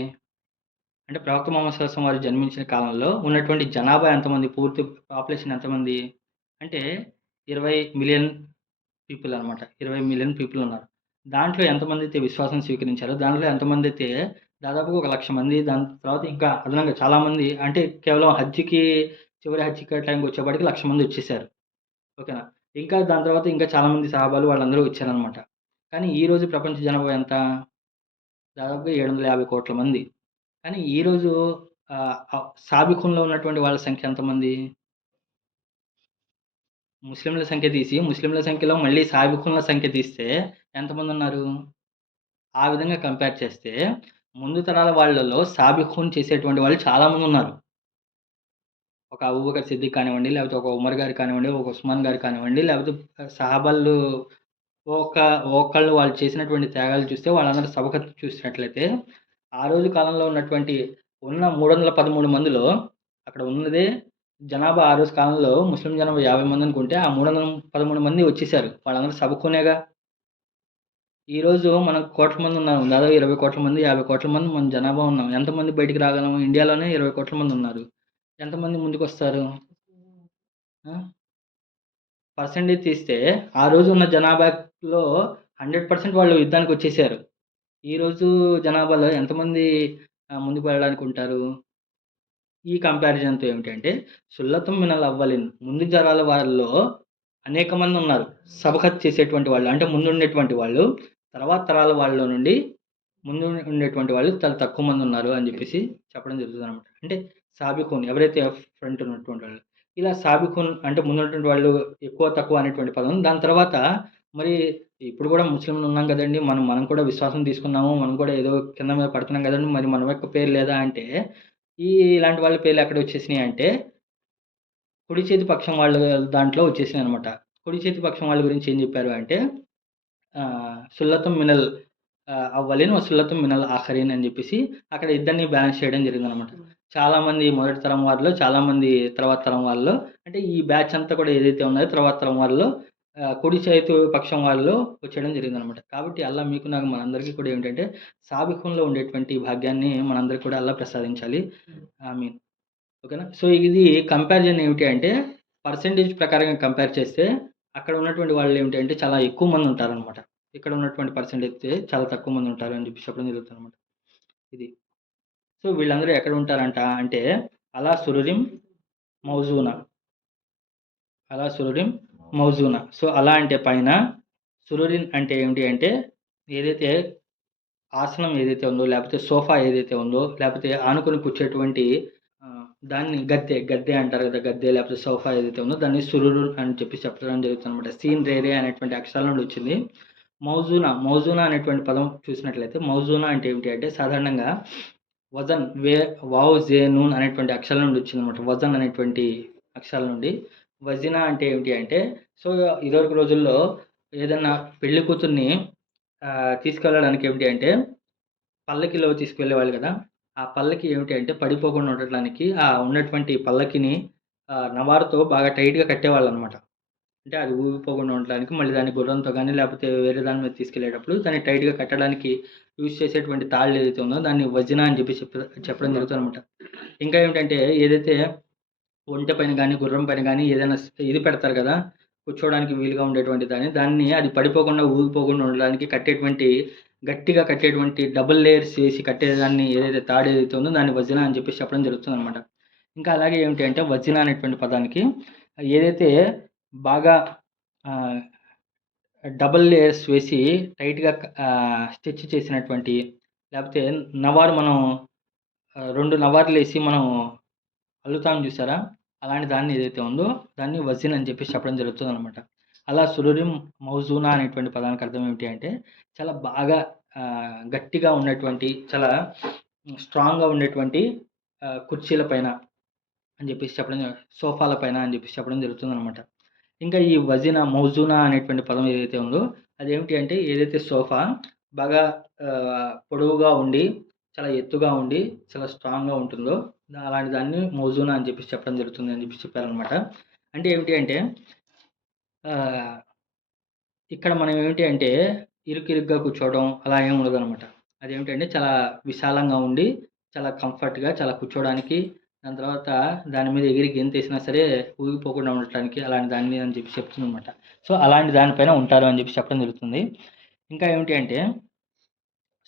అంటే ప్రవక్త ముహమ్మద్ సల్లల్లాహు అలైహి వసల్లం వారు జన్మించిన కాలంలో ఉన్నటువంటి జనాభా ఎంతమంది? పూర్తి పాపులేషన్ ఎంతమంది? అంటే 20,000,000 పీపుల్ అనమాట. 20,000,000 పీపుల్ ఉన్నారు. దాంట్లో ఎంతమందైతే విశ్వాసం స్వీకరించారో దాంట్లో ఎంతమందైతే దాదాపుగా 1,00,000 మంది దాని తర్వాత ఇంకా అదనంగా చాలామంది అంటే కేవలం హజ్‌కి చివరి హజ్‌కి టైంకి వచ్చేపాటికి 1,00,000 మంది వచ్చేసారు. ఓకేనా? ఇంకా దాని తర్వాత ఇంకా చాలామంది సహాబాలు వాళ్ళందరూ వచ్చారనమాట. కానీ ఈరోజు ప్రపంచ జనాభా ఎంత? దాదాపుగా 750,00,00,000 మంది. కానీ ఈరోజు సాబికున్‌లో ఉన్నటువంటి వాళ్ళ సంఖ్య ఎంతమంది? ముస్లింల సంఖ్య తీసి, ముస్లింల సంఖ్యలో మళ్ళీ సాబికున్ల సంఖ్య తీస్తే ఎంతమందున్నారు? ఆ విధంగా కంపేర్ చేస్తే ముందు తరాల వాళ్ళలో సాబిఖూన్ చేసేటువంటి వాళ్ళు చాలామందున్నారు. ఒక అబూబకర్ సిద్దిక్ కానివ్వండి, లేకపోతే ఒక ఉమర్ గారు కానివ్వండి, ఒక ఉస్మాన్ గారు కానివ్వండి, లేకపోతే సహాబాలు ఒక్కొక్కళ్ళు వాళ్ళు చేసినటువంటి త్యాగాలు చూస్తే వాళ్ళందరూ సబకత్ చూసినట్లయితే, ఆ రోజు కాలంలో ఉన్నటువంటి ఉన్న 313 మందిలో అక్కడ ఉన్నదే జనాభా ఆ రోజు కాలంలో ముస్లిం జనాభా 50 మంది అనుకుంటే, ఆ 313 మంది వచ్చేసారు. వాళ్ళందరూ సబకునేగా. ఈరోజు మనం కోట్ల మంది ఉన్నాం. దాదాపు 20,00,00,000 మంది, 50,00,00,000 మంది మన జనాభా ఉన్నాం. ఎంతమంది బయటికి రాగలం? ఇండియాలోనే 20,00,00,000 మంది ఉన్నారు. ఎంతమంది ముందుకొస్తారు? ఆ! పర్సెంటేజ్ తీస్తే ఆ రోజు ఉన్న జనాభాలో 100% వాళ్ళు యుద్ధానికొచ్చేసారు. ఈరోజు జనాభాలో ఎంతమంది ముందుకు వెళ్ళడానికి ఉంటారు? ఈ కంపారిజన్‌తో ఏమిటంటే సుల్లతుం మినల్ అవ్వలిన్ ముందు తరాల వాళ్ళలో అనేక మంది ఉన్నారు. సబకత్ చేసేటువంటి వాళ్ళు. అంటే ముందుండేటువంటి వాళ్ళు. తర్వాత తరాల వాళ్ళలో నుండి ముందు ఉండేటువంటి వాళ్ళు చాలా తక్కువ మంది ఉన్నారు అని చెప్పేసి చెప్పడం జరుగుతుందనమాట. అంటే సాబిఖూన్ ఎవరైతే ఫ్రంట్ ఉన్నటువంటి వాళ్ళు. ఇలా సాబిఖూన్ అంటే ముందున్నటువంటి వాళ్ళు ఎక్కువ, తక్కువ అనేటువంటి పదం. దాని తర్వాత మరి ఇప్పుడు కూడా ముస్లింలు ఉన్నాం కదండీ! మనం కూడా విశ్వాసం తీసుకున్నాము. మనం కూడా ఏదో కింద మీద పడుతున్నాం కదండీ! మరి మన యొక్క పేరు లేదా అంటే ఇలాంటి వాళ్ళ పేర్లు ఎక్కడొచ్చేసినాయి అంటే కుడి చేతి పక్షం వాళ్ళ దాంట్లో వచ్చేసినాయనమాట. కుడి చేతి పక్షం వాళ్ళ గురించి ఏం చెప్పారు అంటే సుల్లతుం మినల్ అవ్వలీన్ వ సుల్లతుం మినల్ ఆఖరీన్ అని చెప్పేసి అక్కడ ఇద్దరిని బ్యాలెన్స్ చేయడం జరిగిందనమాట. చాలామంది మొదటి తరం వారిలో, చాలామంది తర్వాత తరం వాళ్ళలో అంటే ఈ బ్యాచ్ అంతా కూడా ఏదైతే ఉన్నాయో తర్వాత తరం వాళ్ళలో కుడి చేతి పక్షం వాళ్ళలో వచ్చేయడం జరిగిందనమాట. కాబట్టి అల్లా మీకు నాకు మనందరికీ కూడా ఏమిటంటే సాబిఖూన్‌లో ఉండేటువంటి భాగ్యాన్ని మనందరికి కూడా అల్లా ప్రసాదించాలి. ఆమీన్. ఓకేనా? సో, ఇది కంపారిజన్ ఏమిటి అంటే, పర్సెంటేజ్ ప్రకారంగా కంపేర్ చేస్తే, అక్కడ ఉన్నటువంటి వాళ్ళు ఏమిటి అంటే, చాలా ఎక్కువ మంది ఉంటారనమాట. ఇక్కడ ఉన్నటువంటి పర్సెంటేజ్ చాలా తక్కువ మంది ఉంటారు అని చెప్పేసి చెప్పడం జరుగుతుందనమాట. ఇది. సో వీళ్ళందరూ ఎక్కడ ఉంటారంట అంటే అలా సురురిం మౌజూనా, అలా సురురిం మౌజూనా. సో అలా అంటే పైన, సురురిన్ అంటే ఏమిటి అంటే ఏదైతే ఆసనం ఏదైతే ఉందో, లేకపోతే సోఫా ఏదైతే ఉందో, లేకపోతే ఆనుకొని కూర్చోటువంటి దాన్ని గద్దె అంటారు కదా! గద్దె లేకపోతే సోఫా ఏదైతే ఉందో దాన్ని సురురు అని చెప్పి చెప్పడం జరుగుతుందనమాట. సీన్ రేరే అనేటువంటి అక్షరాల నుండి వచ్చింది. మౌజూనా అనేటువంటి పదం చూసినట్లయితే మౌజూనా అంటే ఏమిటి అంటే సాధారణంగా వజన్ వావ్ జే నూన్ అనేటువంటి అక్షరాల నుండి వచ్చిందనమాట. వజన్ అనేటువంటి అక్షరాల నుండి. వజినా అంటే ఏమిటి అంటే సో ఇదివరకు రోజుల్లో ఏదన్నా పెళ్లి కూతుర్ని తీసుకెళ్ళడానికి ఏమిటి అంటే పల్లకిలో తీసుకువెళ్ళేవాళ్ళు కదా! ఆ పల్లకి ఏమిటి అంటే పడిపోకుండా ఉండటానికి ఉన్నటువంటి పల్లకిని నవారుతో బాగా టైట్‌గా కట్టేవాళ్ళనమాట. అంటే అది ఊగిపోకుండా ఉండడానికి మళ్ళీ దాన్ని గుర్రంతో గానీ, లేకపోతే వేరే దాని మీద తీసుకెళ్ళేటప్పుడు దాన్ని టైట్‌గా కట్టడానికి యూజ్ చేసేటువంటి తాళ్ళు ఏదైతే ఉందో దాన్ని వజిన అని చెప్పి చెప్పడం జరుగుతుందనమాట. ఇంకా ఏమిటంటే ఏదైతే ఒంటె పైన గానీ, గుర్రం పైన గానీ ఏదైనా ఇది పెడతారు కదా! కూర్చోవడానికి వీలుగా ఉండేటువంటి దాన్ని అది పడిపోకుండా, ఊగిపోకుండా ఉండడానికి గట్టిగా కట్టేటువంటి డబుల్ లేయర్స్ చేసి కట్టేదాన్ని ఏదైతే తాడు ఏదైతే ఉందో దాన్ని వజిన అని చెప్పేసి చెప్పడం జరుగుతుందనమాట. ఇంకా అలాగే ఏమిటి అంటే వజిన అనేటువంటి పదానికి ఏదైతే బాగా ఆహ్, డబుల్ లేయర్స్ వేసి టైట్‌గా స్టిచ్ చేసినటువంటి లేకపోతే నవారు మనం 2 నవార్లేసి మనం అల్లుతాం చూసారా? అలాంటి దాన్ని ఏదైతే ఉందో దాన్ని వజిన్ అని చెప్పేసి చెప్పడం జరుగుతుందనమాట. అలా సురురిం మౌజూనా అనేటువంటి పదానికి అర్థం ఏమిటి అంటే చాలా బాగా గట్టిగా ఉన్నటువంటి చాలా స్ట్రాంగ్‌గా ఉండేటువంటి కుర్చీల పైన అని చెప్పేసి చెప్పడం సోఫాల పైన అని చెప్పేసి చెప్పడం జరుగుతుందనమాట. ఇంకా ఈ మౌజూనా అనేటువంటి పదం ఏదైతే ఉందో అదేమిటి అంటే ఏదైతే సోఫా బాగా పొడవుగా ఉండి, చాలా ఎత్తుగా ఉండి, చాలా స్ట్రాంగ్‌గా ఉంటుందో అలాంటి దాన్ని మౌజూనా అని చెప్పేసి చెప్పడం జరుగుతుంది అని చెప్పేసి చెప్పారనమాట. అంటే ఏమిటి అంటే ఆహ్, ఇక్కడ మనం ఏమిటి అంటే ఇరుకిరుగ్గా కూర్చోవడం అలా ఏమి ఉండదనమాట. అదేమిటంటే చాలా విశాలంగా ఉండి, చాలా కంఫర్ట్‌గా చాలా కూర్చోవడానికి, దాని తర్వాత దాని మీద ఎగిరి గెంతేసినా సరే ఊగిపోకుండా ఉండటానికి అలాంటి దాన్ని అని చెప్పి చెప్తుందనమాట. సో, అలాంటి దానిపైన ఉంటారు అని చెప్పి చెప్పడం జరుగుతుంది. ఇంకా ఏమిటి అంటే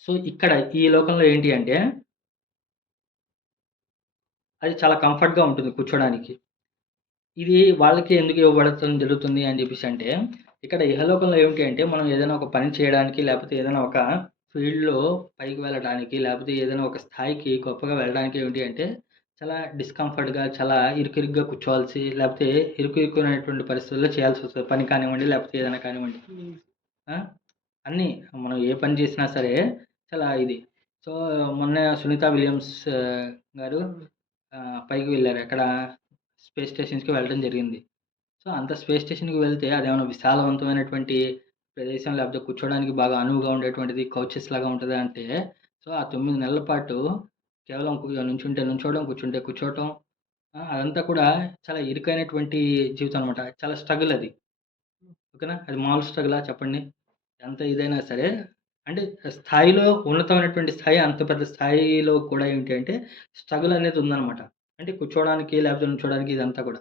సో, ఇక్కడ ఈ లోకంలో ఏంటి అంటే అది చాలా కంఫర్ట్‌గా ఉంటుంది కూర్చోడానికి. ఇది వాళ్ళకి ఎందుకు ఇవ్వబడతం జరుగుతుంది అని చెప్పేసంటే, ఇక్కడ ఇహలోకంలో ఏమిటి అంటే, మనం ఏదైనా ఒక పని చేయడానికి, లేపోతే ఏదైనా ఒక ఫీల్డ్‌లో పైకి వెళ్ళడానికి, లేపోతే ఏదైనా ఒక స్థాయికి గొప్పగా వెళ్ళడానికి ఏమిటి అంటే, చాలా డిస్కంఫర్ట్‌గా, చాలా ఇరుకిరుగ్గా కూర్చోవాల్సి, లేపోతే ఇరుకురైనటువంటి పరిస్థితుల్లో చేయాల్సొస్తది. పని కానివ్వండి, లేపోతే ఏదైనా కానివ్వండి. ఆ! అన్నీ మనం ఏ పని చేసినా సరే చాలా ఇది. సో, మొన్న సునీత విలియమ్స్ గారు పైకి వెళ్లారు. ఎక్కడ స్పేస్ స్టేషన్స్‌కి వెళ్ళడం జరిగింది. సో, అంత స్పేస్ స్టేషన్‌కి వెళ్తే అదేమన్నా విశాలవంతమైనటువంటి ప్రదేశం లేకపోతే కూర్చోవడానికి బాగా అనువుగా ఉండేటువంటిది కౌచెస్ లాగా ఉంటదా అంటే, సో, ఆ 9 నెలల పాటు కేవలం నుంచుంటే నుంచోవడం, కూర్చుంటే కూర్చోవటం అదంతా కూడా చాలా ఇరుకైనటువంటి జీవితం అనమాట. చాలా స్ట్రగుల్ అది. ఓకేనా? అది మామూలు స్ట్రగులా చెప్పండి? ఎంత ఇదైనా సరే అంటే స్థాయిలో ఉన్నతమైనటువంటి స్థాయి అంత పెద్ద స్థాయిలో కూడా ఏంటి అంటే స్ట్రగుల్ అనేది ఉందనమాట. అంటే కూర్చోవడానికి లేకపోతే నుంచోవడానికి ఇదంతా కూడా.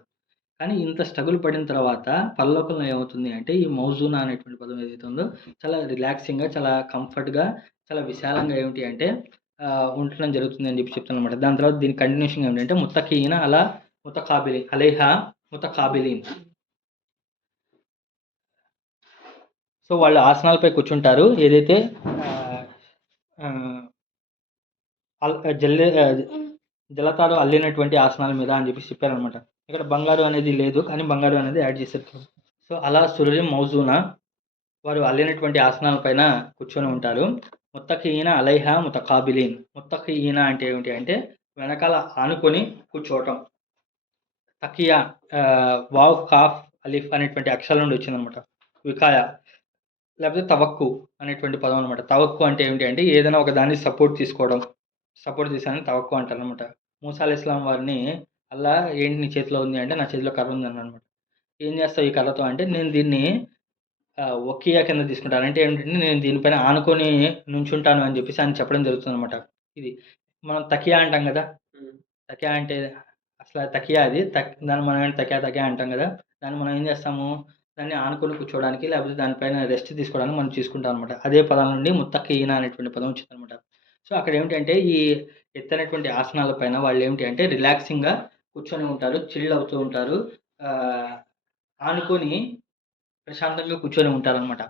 కానీ ఇంత స్ట్రగుల్ పడిన తర్వాత పరలోకంలో ఏమవుతుంది అంటే ఈ మౌజూనా అనేటువంటి పదం ఏదైతే ఉందో చాలా రిలాక్సింగ్‌గా, చాలా కంఫర్ట్‌గా, చాలా విశాలంగా ఏమిటి అంటే ఉండటం జరుగుతుంది అని చెప్పి చెప్తాననమాట. దాని తర్వాత దీని కంటిన్యూషన్ ఏమిటంటే ముత్తకీన అలా ముతకాబిలిన్ అలైహా ముతకాబిలిన్. సో, వాళ్ళు ఆసనాలపై కూర్చుంటారు. ఏదైతే ఆహ్, ఆహ్, అల్ జల్లె జలతారు అల్లినటువంటి ఆసనాల మీద అని చెప్పేసి చెప్పారనమాట. ఇక్కడ బంగారు అనేది లేదు. కానీ బంగారు అనేది యాడ్ చేశారు. సో, అలా సురరిం మౌజూనా వారు అల్లినటువంటి ఆసనాల పైన కూర్చొని ఉంటారు. ముత్తకియీన అలైహా ముతకాబిలీన్. ముత్తకియీన అంటే ఏమిటి అంటే వెనకాల ఆనుకొని కూర్చోవటం. తకియా వావ్, కాఫ్, అలిఫ్ అనేటువంటి అక్షరాల నుండి వచ్చిందనమాట. వికాయ లేకపోతే తవక్కు అనేటువంటి పదం అనమాట. తవక్కు అంటే ఏమిటి అంటే ఏదైనా ఒక దాన్ని సపోర్ట్ తీసుకోవడం. సపోర్ట్ తీసానని తవక్కు అంటారనమాట. మూసా అలైహిస్సలాం వారిని అల్లా ఏంటి నీ చేతిలో ఉంది అంటే నా చేతిలో కర్ర ఉందన్నాడనమాట. ఏం చేస్తావు ఈ కర్రతో అంటే నేను దీన్ని ఒకియా కింద తీసుకుంటాను. అంటే ఏంటంటే నేను దీనిపైన ఆనుకొని నుంచుంటాను అని చెప్పేసి ఆయన చెప్పడం జరుగుతుందనమాట. ఇది. మనం తకియా అంటాం గదా! తకియా అంటే అసల తకియా అది. దాన్ని మనం ఏంటి తకియా అంటాం గదా! దాన్ని మనం ఏం చేస్తాము? దాన్ని ఆనుకొని కూర్చోవడానికి లేకపోతే దానిపైన రెస్ట్ తీసుకోవడానికి మనం తీసుకుంటాం అనమాట. అదే పదం నుండి ముత్తకీన అనేటువంటి పదం వచ్చిందనమాట. సో, అక్కడేమిటంటే ఈ ఎత్తైనటువంటి ఆసనాల పైన వాళ్ళేమిటి అంటే రిలాక్సింగ్‌గా కూర్చొని ఉంటారు. చిల్ అవుతూ ఉంటారు. ఆహ్, ఆనుకొని ప్రశాంతంగా కూర్చొని ఉంటారనమాట.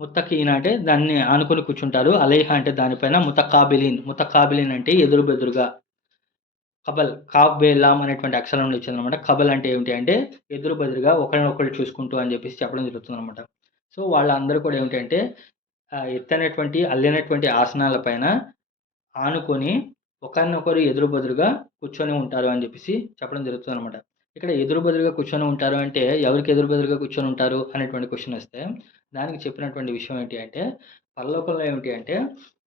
ముత్తకీన అంటే దాన్ని ఆనుకొని కూర్చుంటారు. అలైహ అంటే దానిపైన ముతకాబిలీన్. ముతకాబిలీన్ అంటే ఎదురు బెదురుగా. కబల్, కాఫ్, బే, లామ్ అనేటువంటి అక్షరం నుండి వచ్చిందనమాట. కబల్ అంటే ఏమిటి అంటే ఎదురు బెదురుగా ఒకళ్ళనొకళ్ళు చూసుకుంటూ అని చెప్పేసి చెప్పడం జరుగుతుందనమాట. సో, వాళ్ళందరూ కూడా ఏమిటంటే ఎత్తైనటువంటి, అల్లినటువంటి ఆసనాల పైన ఆనుకొని ఒకరినొకరు ఎదురు బెదురుగా కూర్చొని ఉంటారు అని చెప్పేసి చెప్పడం జరుగుతుందనమాట. ఇక్కడ ఎదురు బెదురుగా కూర్చొని ఉంటారు అంటే ఎవరికి ఎదురు బెదురుగా కూర్చొని ఉంటారు అనేటువంటి క్వెషన్ వస్తే, దానికి చెప్పినటువంటి విషయం ఏంటి అంటే, పరలోకంలో ఏమిటి అంటే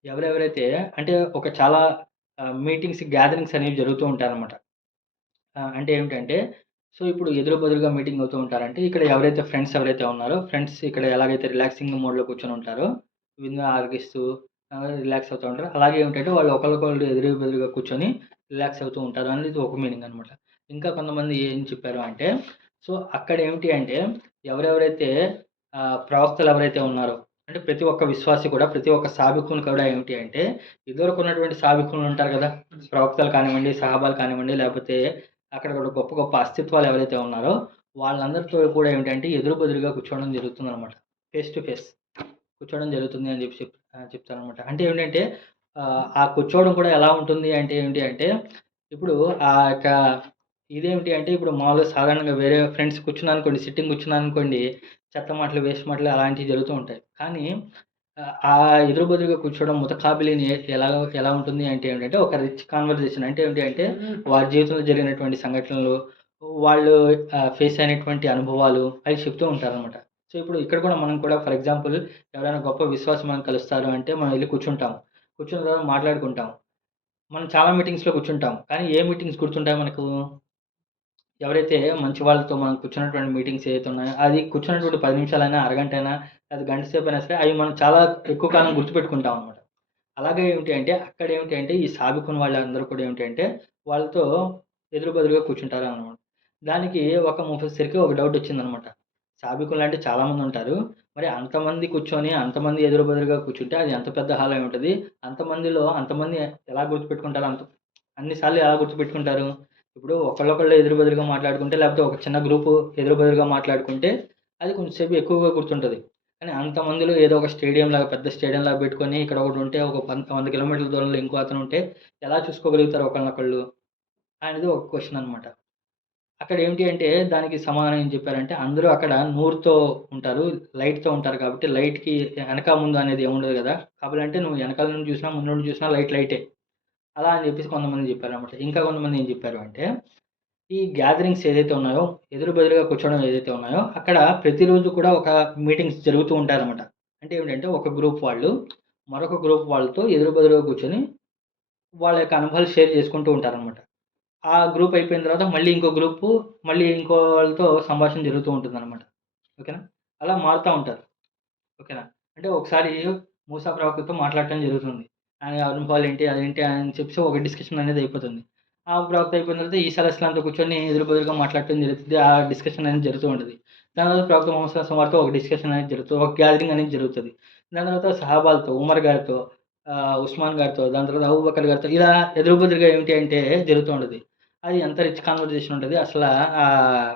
ఎవరెవరైతే అంటే ఒక చాలా మీటింగ్స్, గ్యాదరింగ్స్ అనేవి జరుగుతూ ఉంటాయన్నమాట. అంటే ఏమిటంటే, సో, ఇప్పుడు ఎదురు బెదురుగా మీటింగ్ అవుతూ ఉంటారంటే, ఇక్కడ ఎవరైతే ఫ్రెండ్స్ ఎవరైతే ఉన్నారో, ఫ్రెండ్స్ ఇక్కడ ఎలాగైతే రిలాక్సింగ్ మోడ్‌లో కూర్చొని ఉంటారో, విందు ఆరగిస్తూ రిలాక్స్ అవుతూ ఉంటారు. అలాగే ఏమిటంటే, వాళ్ళు ఒకళ్ళకొకళ్ళు ఎదురు బెదురుగా కూర్చొని రిలాక్స్ అవుతూ ఉంటారు అనేది ఒక మీనింగ్ అనమాట. ఇంకా కొంతమంది ఏం చెప్పారు అంటే, సో, అక్కడ ఏమిటి అంటే, ఎవరెవరైతే ప్రవక్తలు ఎవరైతే ఉన్నారో, అంటే ప్రతి ఒక్క విశ్వాసి కూడా, ప్రతి ఒక్క సాబికుని కూడా ఏమిటి అంటే, ఇదివరకు ఉన్నటువంటి సాబికులు ఉంటారు కదా! ప్రవక్తలు కానివ్వండి, సహాబాలు కానివ్వండి, లేకపోతే అక్కడ కూడా గొప్ప గొప్ప అస్తిత్వాలు ఎవరైతే ఉన్నారో వాళ్ళందరితో కూడా ఏమిటంటే ఎదురు బెదురుగా కూర్చోవడం జరుగుతుందనమాట. ఫేస్ టు ఫేస్ కూర్చోవడం జరుగుతుంది అని చెప్పి చెప్తారనమాట. అంటే ఏంటంటే ఆ కూర్చోవడం కూడా ఎలా ఉంటుంది అంటే ఏంటి అంటే ఇప్పుడు ఆ యొక్క ఇదేమిటి అంటే ఇప్పుడు మామూలుగా సాధారణంగా వేరే ఫ్రెండ్స్ కూర్చున్నారనుకోండి, సిట్టింగ్ కూర్చున్నారనుకోండి, చెత్త మాటలు, వేస్ట్ మాటలు అలాంటివి జరుగుతూ ఉంటాయి. కానీ ఆ ఎదురు బెదురుగా కూర్చోవడం ముతకాబిలిని ఎలా ఎలా ఉంటుంది అంటే ఏంటంటే ఒక రిచ్ కాన్వర్జేషన్ అంటే ఏంటి అంటే వారి జీవితంలో జరిగినటువంటి సంఘటనలు, వాళ్ళు ఫేస్ అయినటువంటి అనుభవాలు అవి చెప్తూ ఉంటారనమాట. సో, ఇప్పుడు ఇక్కడ కూడా మనం కూడా ఫర్ ఎగ్జాంపుల్ ఎవరైనా గొప్ప విశ్వాసి మనకు కలుస్తారు అంటే మనం ఎళ్లి కూర్చుంటాం. కూర్చున్న తర్వాత మాట్లాడుకుంటాం. మనం చాలా మీటింగ్స్‌లో కూర్చుంటాం. కానీ ఏ మీటింగ్స్ గుర్తుంటాయి మనకు? ఎవరైతే మంచి వాళ్ళతో మనం కూర్చున్నటువంటి మీటింగ్స్ ఏవైతే ఉన్నాయో, అది కూర్చున్నటువంటి 10 నిమిషాలైనా, అరగంటైనా, లేదా గంట సేపైనా సరే, అవి మనం చాలా ఎక్కువ కాలం గుర్తుపెట్టుకుంటాం అనమాట. అలాగే ఏమిటి అంటే, అక్కడ ఏమిటి అంటే, ఈ సాబికుని వాళ్ళందరూ కూడా ఏమిటి అంటే, వాళ్ళతో ఎదురు బెదురుగా కూర్చుంటారనమాట. దానికి ఒక ముఫస్సిర్‌కి ఒక డౌటొచ్చిందనమాట. సాబికులంటే చాలా మందుంటారు. మరి అంతమంది కూర్చొని, అంతమంది ఎదురు బెదురుగా కూర్చుంటే, అది ఎంత పెద్ద హాల్ అయ్యుంటది. అంతమందిలో అంతమంది ఎలా గుర్తుపెట్టుకుంటారు? అన్ని సార్లు ఎలా గుర్తుపెట్టుకుంటారు? ఇప్పుడు ఒకళ్ళొకళ్ళు ఎదురు బెదురుగా మాట్లాడుకుంటే, లేకపోతే ఒక చిన్న గ్రూపు ఎదురు బెదురుగా మాట్లాడుకుంటే, అది కొంచెం సేపు ఎక్కువగా గుర్తుంటది. కానీ అంతమందిలో ఏదో ఒక స్టేడియంలాగా, పెద్ద స్టేడియంలాగా పెట్టుకొని, ఇక్కడ ఒకడుంటే, ఒక 100 కిలోమీటర్ల దూరంలో ఇంకో అతనుంటే, ఎలా చూసుకోగలుగుతారు ఒకళ్ళనొకళ్ళు? అనేది ఒక క్వెషన్ అనమాట. అక్కడేంటి అంటే, దానికి సమాధానం ఏం చెప్పారంటే, అందరూ అక్కడ నూరుతో ఉంటారు. లైట్‌తో ఉంటారు కాబట్టి, లైట్‌కి ఎనక, ముందు అనేది ఏముండదు గదా! కావాలంటే నువ్వు ఎనకాల నుండి చూసినా, ముందు నుండి చూసినా లైట్ లైటే. అలా అని జెప్పేసి కొంతమంది జెప్పారనమాట. ఇంకా కొంతమంది ఏం జెప్పారు అంటే, ఈ గ్యాదరింగ్స్ ఏదైతే ఉన్నాయో, ఎదురు బెదురుగా కూర్చోవడం ఏదైతే ఉన్నాయో, అక్కడ ప్రతిరోజు కూడా ఒక మీటింగ్స్ జరుగుతూ ఉంటాయనమాట. అంటే ఏమిటంటే, ఒక గ్రూప్ వాళ్ళు, మరొక గ్రూప్ వాళ్ళతో ఎదురు బెదురుగా కూర్చొని, వాళ్ళ యొక్క అనుభవాలు షేర్ చేసుకుంటూ ఉంటారనమాట. ఆ గ్రూప్ అయిపోయిన తర్వాత మళ్ళీ ఇంకో గ్రూపు, మళ్ళీ ఇంకో వాళ్ళతో సంభాషణ జరుగుతూ ఉంటుందనమాట. ఓకేనా? అలా మారుతా ఉంటారు. ఓకేనా? అంటే ఒకసారి మూసా ప్రవక్తతో మాట్లాడటం జరుగుతుంది. ఆయన అనుభవాలేంటి, అదేంటి అని చెప్పేసి ఒక డిస్కషన్ అనేది అయిపోతుంది. ఆ ప్రవక్త అయిపోయిన తర్వాత ఈసా అలైహిస్సలాంతో కూర్చొని ఎదురు బెదురుగా మాట్లాడటం జరుగుతుంది. ఆ డిస్కషన్ అనేది జరుగుతూ ఉంటది. దాని తర్వాత ప్రవక్త ముహమ్మద్ సల్లల్లాహు అలైహి వసల్లం వారితో ఒక డిస్కషన్ అనేది జరుగుతది. ఒక గ్యాదరింగ్ అనేది జరుగుతది. దాని తర్వాత సహాబాలతో, ఉమర్ గారితో, ఉస్మాన్ గారితో, దాని తర్వాత అబూబకర్ గారితో ఇలా ఎదురు బెదురుగా ఏమిటి అంటే జరుగుతూ ఉంటది. అది ఎంత రిచ్ కన్వర్జేషన్ ఉంటది. అసలా ఆహ్,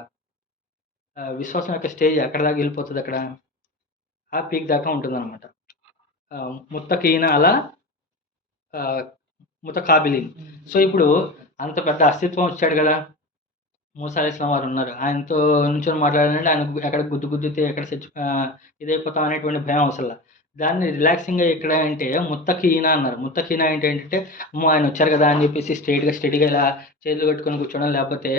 విశ్వాసం యొక్క స్టేజ్ ఎక్కడి దాకా ఎళ్ళిపోతదక్కడ? ఆ పీక్ దాకా ఉంటుందనమాట. ముత్తకీన అలా ఆహ్, ముతకాబిలీన్. సో, ఇప్పుడు అంత పెద్ద అస్తిత్వం వచ్చాడు గదా! మూసా అలైహిస్సలాం వారున్నారు. ఆయనతో నుంచొని మాట్లాడాలంటే ఆయనకు ఎక్కడ గుద్దు గుద్దితే ఎక్కడ ఇదైపోతాం అనేటువంటి భయం అవసరంలా. దాన్ని రిలాక్సింగ్‌గా ఎక్కడ అంటే ముత్తకీన అన్నారు. ముత్తకీన అంటే ఏంటంటే, అమ్మో! ఆయనొచ్చారు గదా! అని జెప్పేసి స్ట్రెయిట్‌గా ఇలా చేతులు కట్టుకొని కూర్చోవడం, లేపోతే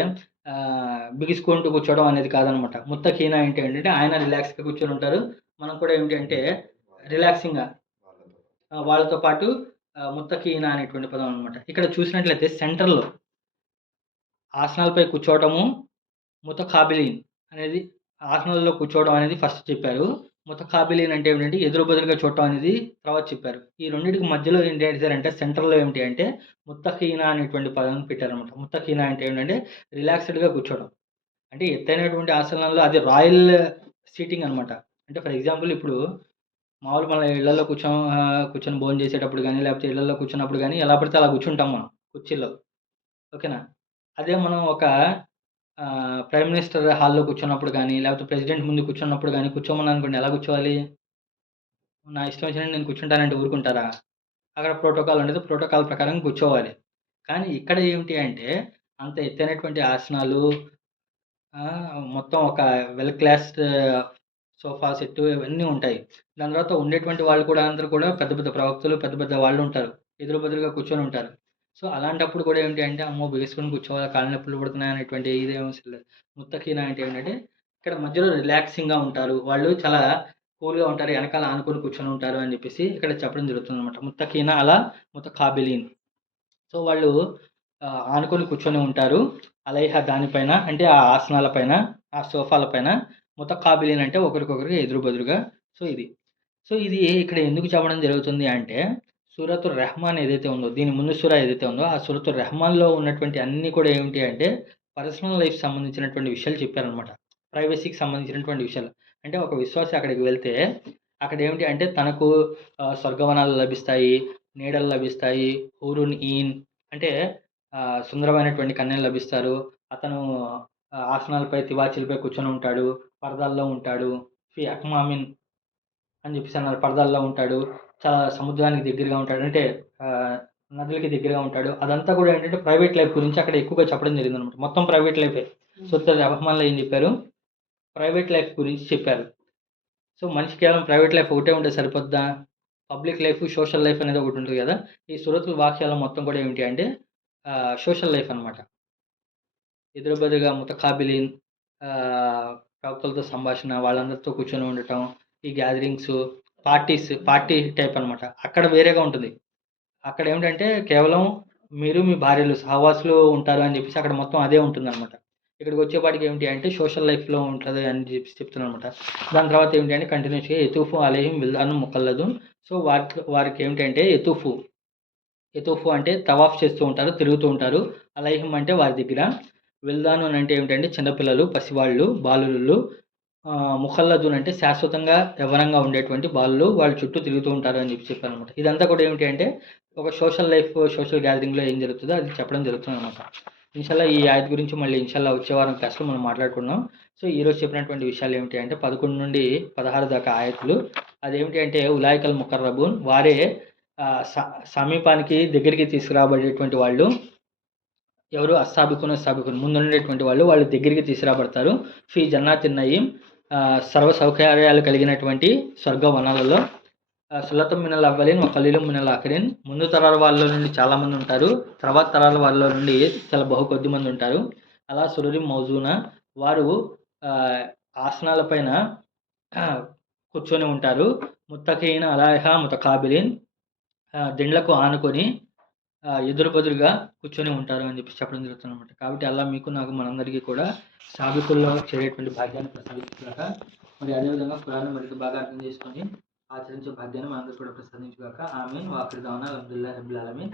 బిగుసుకుంటూ కూర్చోవడం అనేది కాదనమాట. ముత్తకీన అంటే ఏంటంటే, ఆయన రిలాక్స్‌గా కూర్చొనుంటారు. మనం కూడా ఏంటి అంటే రిలాక్సింగ్‌గా వాళ్ళతో పాటు ముత్తకీన అనేటువంటి పదం అనమాట. ఇక్కడ చూసినట్లయితే సెంటర్‌లో ఆసనాలపై కూర్చోవటము, ముతకాబిలీన్ అనేది ఆసనాల్లో కూర్చోవడం అనేది ఫస్ట్ చెప్పారు. ముతకాబిలీన్ అంటే ఏమిటంటే ఎదురు బెదురుగా చూడటం అనేది తర్వాత చెప్పారు. ఈ రెండిటికి మధ్యలో ఏం చేశారంటే సెంటర్‌లో ఏమిటి అంటే ముత్తకీన అనేటువంటి పదాన్ని పెట్టారనమాట. ముత్తకీన అంటే ఏంటంటే రిలాక్స్‌డ్‌గా కూర్చోవడం. అంటే ఎత్తైనటువంటి ఆసనాల్లో అది రాయల్ సీటింగ్ అనమాట. అంటే ఫర్ ఎగ్జాంపుల్ ఇప్పుడు మామూలు మన ఇళ్లల్లో కూర్చొని భోజనం చేసేటప్పుడు గానీ, లేకపోతే ఇళ్లల్లో కూర్చున్నప్పుడు గానీ, ఎలా పడితే అలా కూర్చుంటాం మనం కుర్చీల్లో. ఓకేనా? అదే మనం ఒక ప్రైమ్ మినిస్టర్ హాల్‌లో కూర్చున్నప్పుడు గానీ, లేకపోతే ప్రెసిడెంట్ ముందు కూర్చున్నప్పుడు గానీ, కూర్చోమన్నారనుకోండి ఎలా కూర్చోవాలి? నా ఇష్టం వచ్చినట్టు నేను కూర్చుంటానంటే ఊరుకుంటారా? అక్కడ ప్రోటోకాల్ ఉండేది. ప్రోటోకాల్ ప్రకారం కూర్చోవాలి. కానీ ఇక్కడ ఏమిటి అంటే, అంత ఎత్తైనటువంటి ఆసనాలు మొత్తం ఒక వెల్ క్లాస్డ్ సోఫా సెట్టు ఇవన్నీ ఉంటాయి. దాని తర్వాత ఉండేటువంటి వాళ్ళు కూడా అందరూ కూడా పెద్ద పెద్ద ప్రవక్తలు, పెద్ద పెద్ద వాళ్ళుంటారు. ఎదురు బెదురుగా కూర్చొనుంటారు. సో, అలాంటప్పుడు కూడా ఏంటి అంటే, అమ్మో! బిగుసుకొని కూర్చోవాలి, కాళ్ళు నొప్పులు పుడుతున్నాయి అనేటువంటి ఇదేం అవసరం లేదు. ముత్తకీన అంటే ఏంటంటే, ఇక్కడ మధ్యలో రిలాక్సింగ్‌గా ఉంటారు. వాళ్ళు చాలా కూల్‌గా ఉంటారు. ఎనకాల ఆనుకొని కూర్చొనుంటారు అని చెప్పేసి ఇక్కడ చెప్పడం జరుగుతుందనమాట. ముత్తకీన అలా ముతకాబిలీన్. సో, వాళ్ళు ఆనుకొని కూర్చొని ఉంటారు. అలైహా దానిపైన అంటే ఆ ఆసనాల పైన, ఆ సోఫాల పైన ముతకాబిలీన్ అంటే ఒకరికొకరికి ఎదురు బెదురుగా. సో, ఇది. సో, ఇది ఇక్కడ ఎందుకు చెప్పడం జరుగుతుంది అంటే, సూరతుర్ రెహమాన్ ఏదైతే ఉందో, దీని ముందు సూరా ఏదైతే ఉందో, ఆ సూరతుర్ రెహమాన్‌లో ఉన్నటువంటి అన్నీ కూడా ఏమిటి అంటే, పర్సనల్ లైఫ్ సంబంధించినటువంటి విషయాలు చెప్పారనమాట. ప్రైవసీకి సంబంధించినటువంటి విషయాలు. అంటే ఒక విశ్వాసి అక్కడికి వెళ్తే, అక్కడేమిటి అంటే తనకు స్వర్గవనాలు లభిస్తాయి, నీడలు లభిస్తాయి, హూరున్ ఈన్ అంటే సుందరమైనటువంటి కన్యలు లభిస్తారు. అతను ఆసనాలపై, తివాచీలపై కూర్చొని ఉంటాడు. పరదాల్లో ఉంటాడు. ఫీ అక్మామిన్ అని చెప్పేసి అన్నారు. పరదాల్లో ఉంటాడు. చాలా సముద్రానికి దగ్గరగా ఉంటాడు. అంటే ఆహ్, నదులకి దగ్గరగా ఉంటాడు. అదంతా కూడా ఏంటంటే ప్రైవేట్ లైఫ్ గురించి అక్కడ ఎక్కువగా చెప్పడం జరిగిందనమాట. మొత్తం ప్రైవేట్ లైఫే. సూరతుల్ రెహమాన్‌లో ఏం చెప్పారు? ప్రైవేట్ లైఫ్ గురించి చెప్పారు. సో, మనిషి కేవలం ప్రైవేట్ లైఫ్ ఒకటే ఉంటే సరిపోద్దా? పబ్లిక్ లైఫ్, సోషల్ లైఫ్ అనేది ఒకటుంటది గదా! ఈ సూరతుల్ వాక్యాలో మొత్తం కూడా ఏమిటి అంటే సోషల్ లైఫ్ అనమాట. ఎదురుబెదురుగా ముతకాబిలీన్ ఆహ్, ప్రవక్తలతో సంభాషణ, వాళ్ళందరితో కూర్చొని ఉండటం, ఈ గ్యాదరింగ్సు, పార్టీ టైప్ అనమాట. అక్కడ వేరేగా ఉంటుంది. అక్కడేమిటంటే కేవలం మీరు, మీ భార్యలు, సహవాసులు ఉంటారు అని జెప్పేసి అక్కడ మొత్తం అదే ఉంటుందనమాట. ఇక్కడికొచ్చేపాటికి ఏమిటి అంటే సోషల్ లైఫ్‌లో ఉంటది అని జెప్పేసి చెప్తున్నాననమాట. దాని తర్వాత ఏంటి అంటే కంటిన్యూస్‌గా యతూఫు అలైహిం విల్దానుం ముఖల్లదున్. సో, వారికేమిటంటే యతూఫు అంటే తవాఫ్ చేస్తూ ఉంటారు, తిరుగుతూ ఉంటారు. అలైహిం అంటే వారి దగ్గర. విల్దానున్ అంటే ఏమిటంటే చిన్నపిల్లలు, పసివాళ్ళు, బాలులు. ముఖల్లదున్ అంటే శాశ్వతంగా యవ్వనంగా ఉండేటువంటి బాలులు వాళ్ళ చుట్టూ తిరుగుతూ ఉంటారు అని చెప్పి చెప్పారనమాట. ఇదంతా కూడా ఏమిటి అంటే ఒక సోషల్ లైఫ్, సోషల్ గ్యాదరింగ్‌లో ఏం జరుగుతుందో అది చెప్పడం జరుగుతుందనమాట. ఇన్‌షాల్లా ఈ ఆయత్ గురించి మళ్ళీ ఇన్‌షాల్లా వచ్చే వారం క్లాస్‌లో మనం మాట్లాడుకుందాం. సో, ఈరోజు చెప్పినటువంటి విషయాలు ఏమిటి అంటే 11-16 దాకా ఆయతులు. అదేమిటి అంటే ఉలాయికల్ ముకర్రబూన్ వారే సమీపానికి దగ్గరికి తీసుకురాబడేటువంటి వాళ్ళు. ఎవరు అస్సాబికున్ ముందుండేటువంటి వాళ్ళు దగ్గరికి తీసుకురాబడతారు. ఫీ జన్నాతిన్ నయీం సర్వ సౌకర్యాలు కలిగినటువంటి స్వర్గవనాలలో. సుల్లతుం మినల్ అవ్వలీన్ వ ఖలీలుం మినల్ ఆఖిరీన్. ముందు తరాల వాళ్ళ నుండి చాలామంది ఉంటారు. తర్వాత తరాల వాళ్ళ నుండి చాలా కొద్ది మంది ఉంటారు. అలా సురురిం మౌజూనా వారు ఆసనాల పైన కూర్చొని ఉంటారు. ముత్తకీన అలైహా ముతకాబిలీన్ దిండ్లకు ఆనుకొని ఎదురు బెదురుగా కూర్చొని ఉంటారు అని చెప్పేసి చెప్పడం జరుగుతుందనమాట. కాబట్టి అల్లా మీకు, నాకు, మనందరికీ కూడా సాబికుల్లో చేరేటువంటి భాగ్యాన్ని ప్రసాదించుగాక. మరి అదేవిధంగా ఖురాన్‌ని మరింత బాగా అర్థం చేసుకొని ఆచరించే భాగ్యాన్ని మనందరికీ కూడా ప్రసాదించుగాక. ఆమీన్. వాఖిర్ దఅవానా అల్హమ్దులిల్లాహి రబ్బిల్ ఆలమీన్.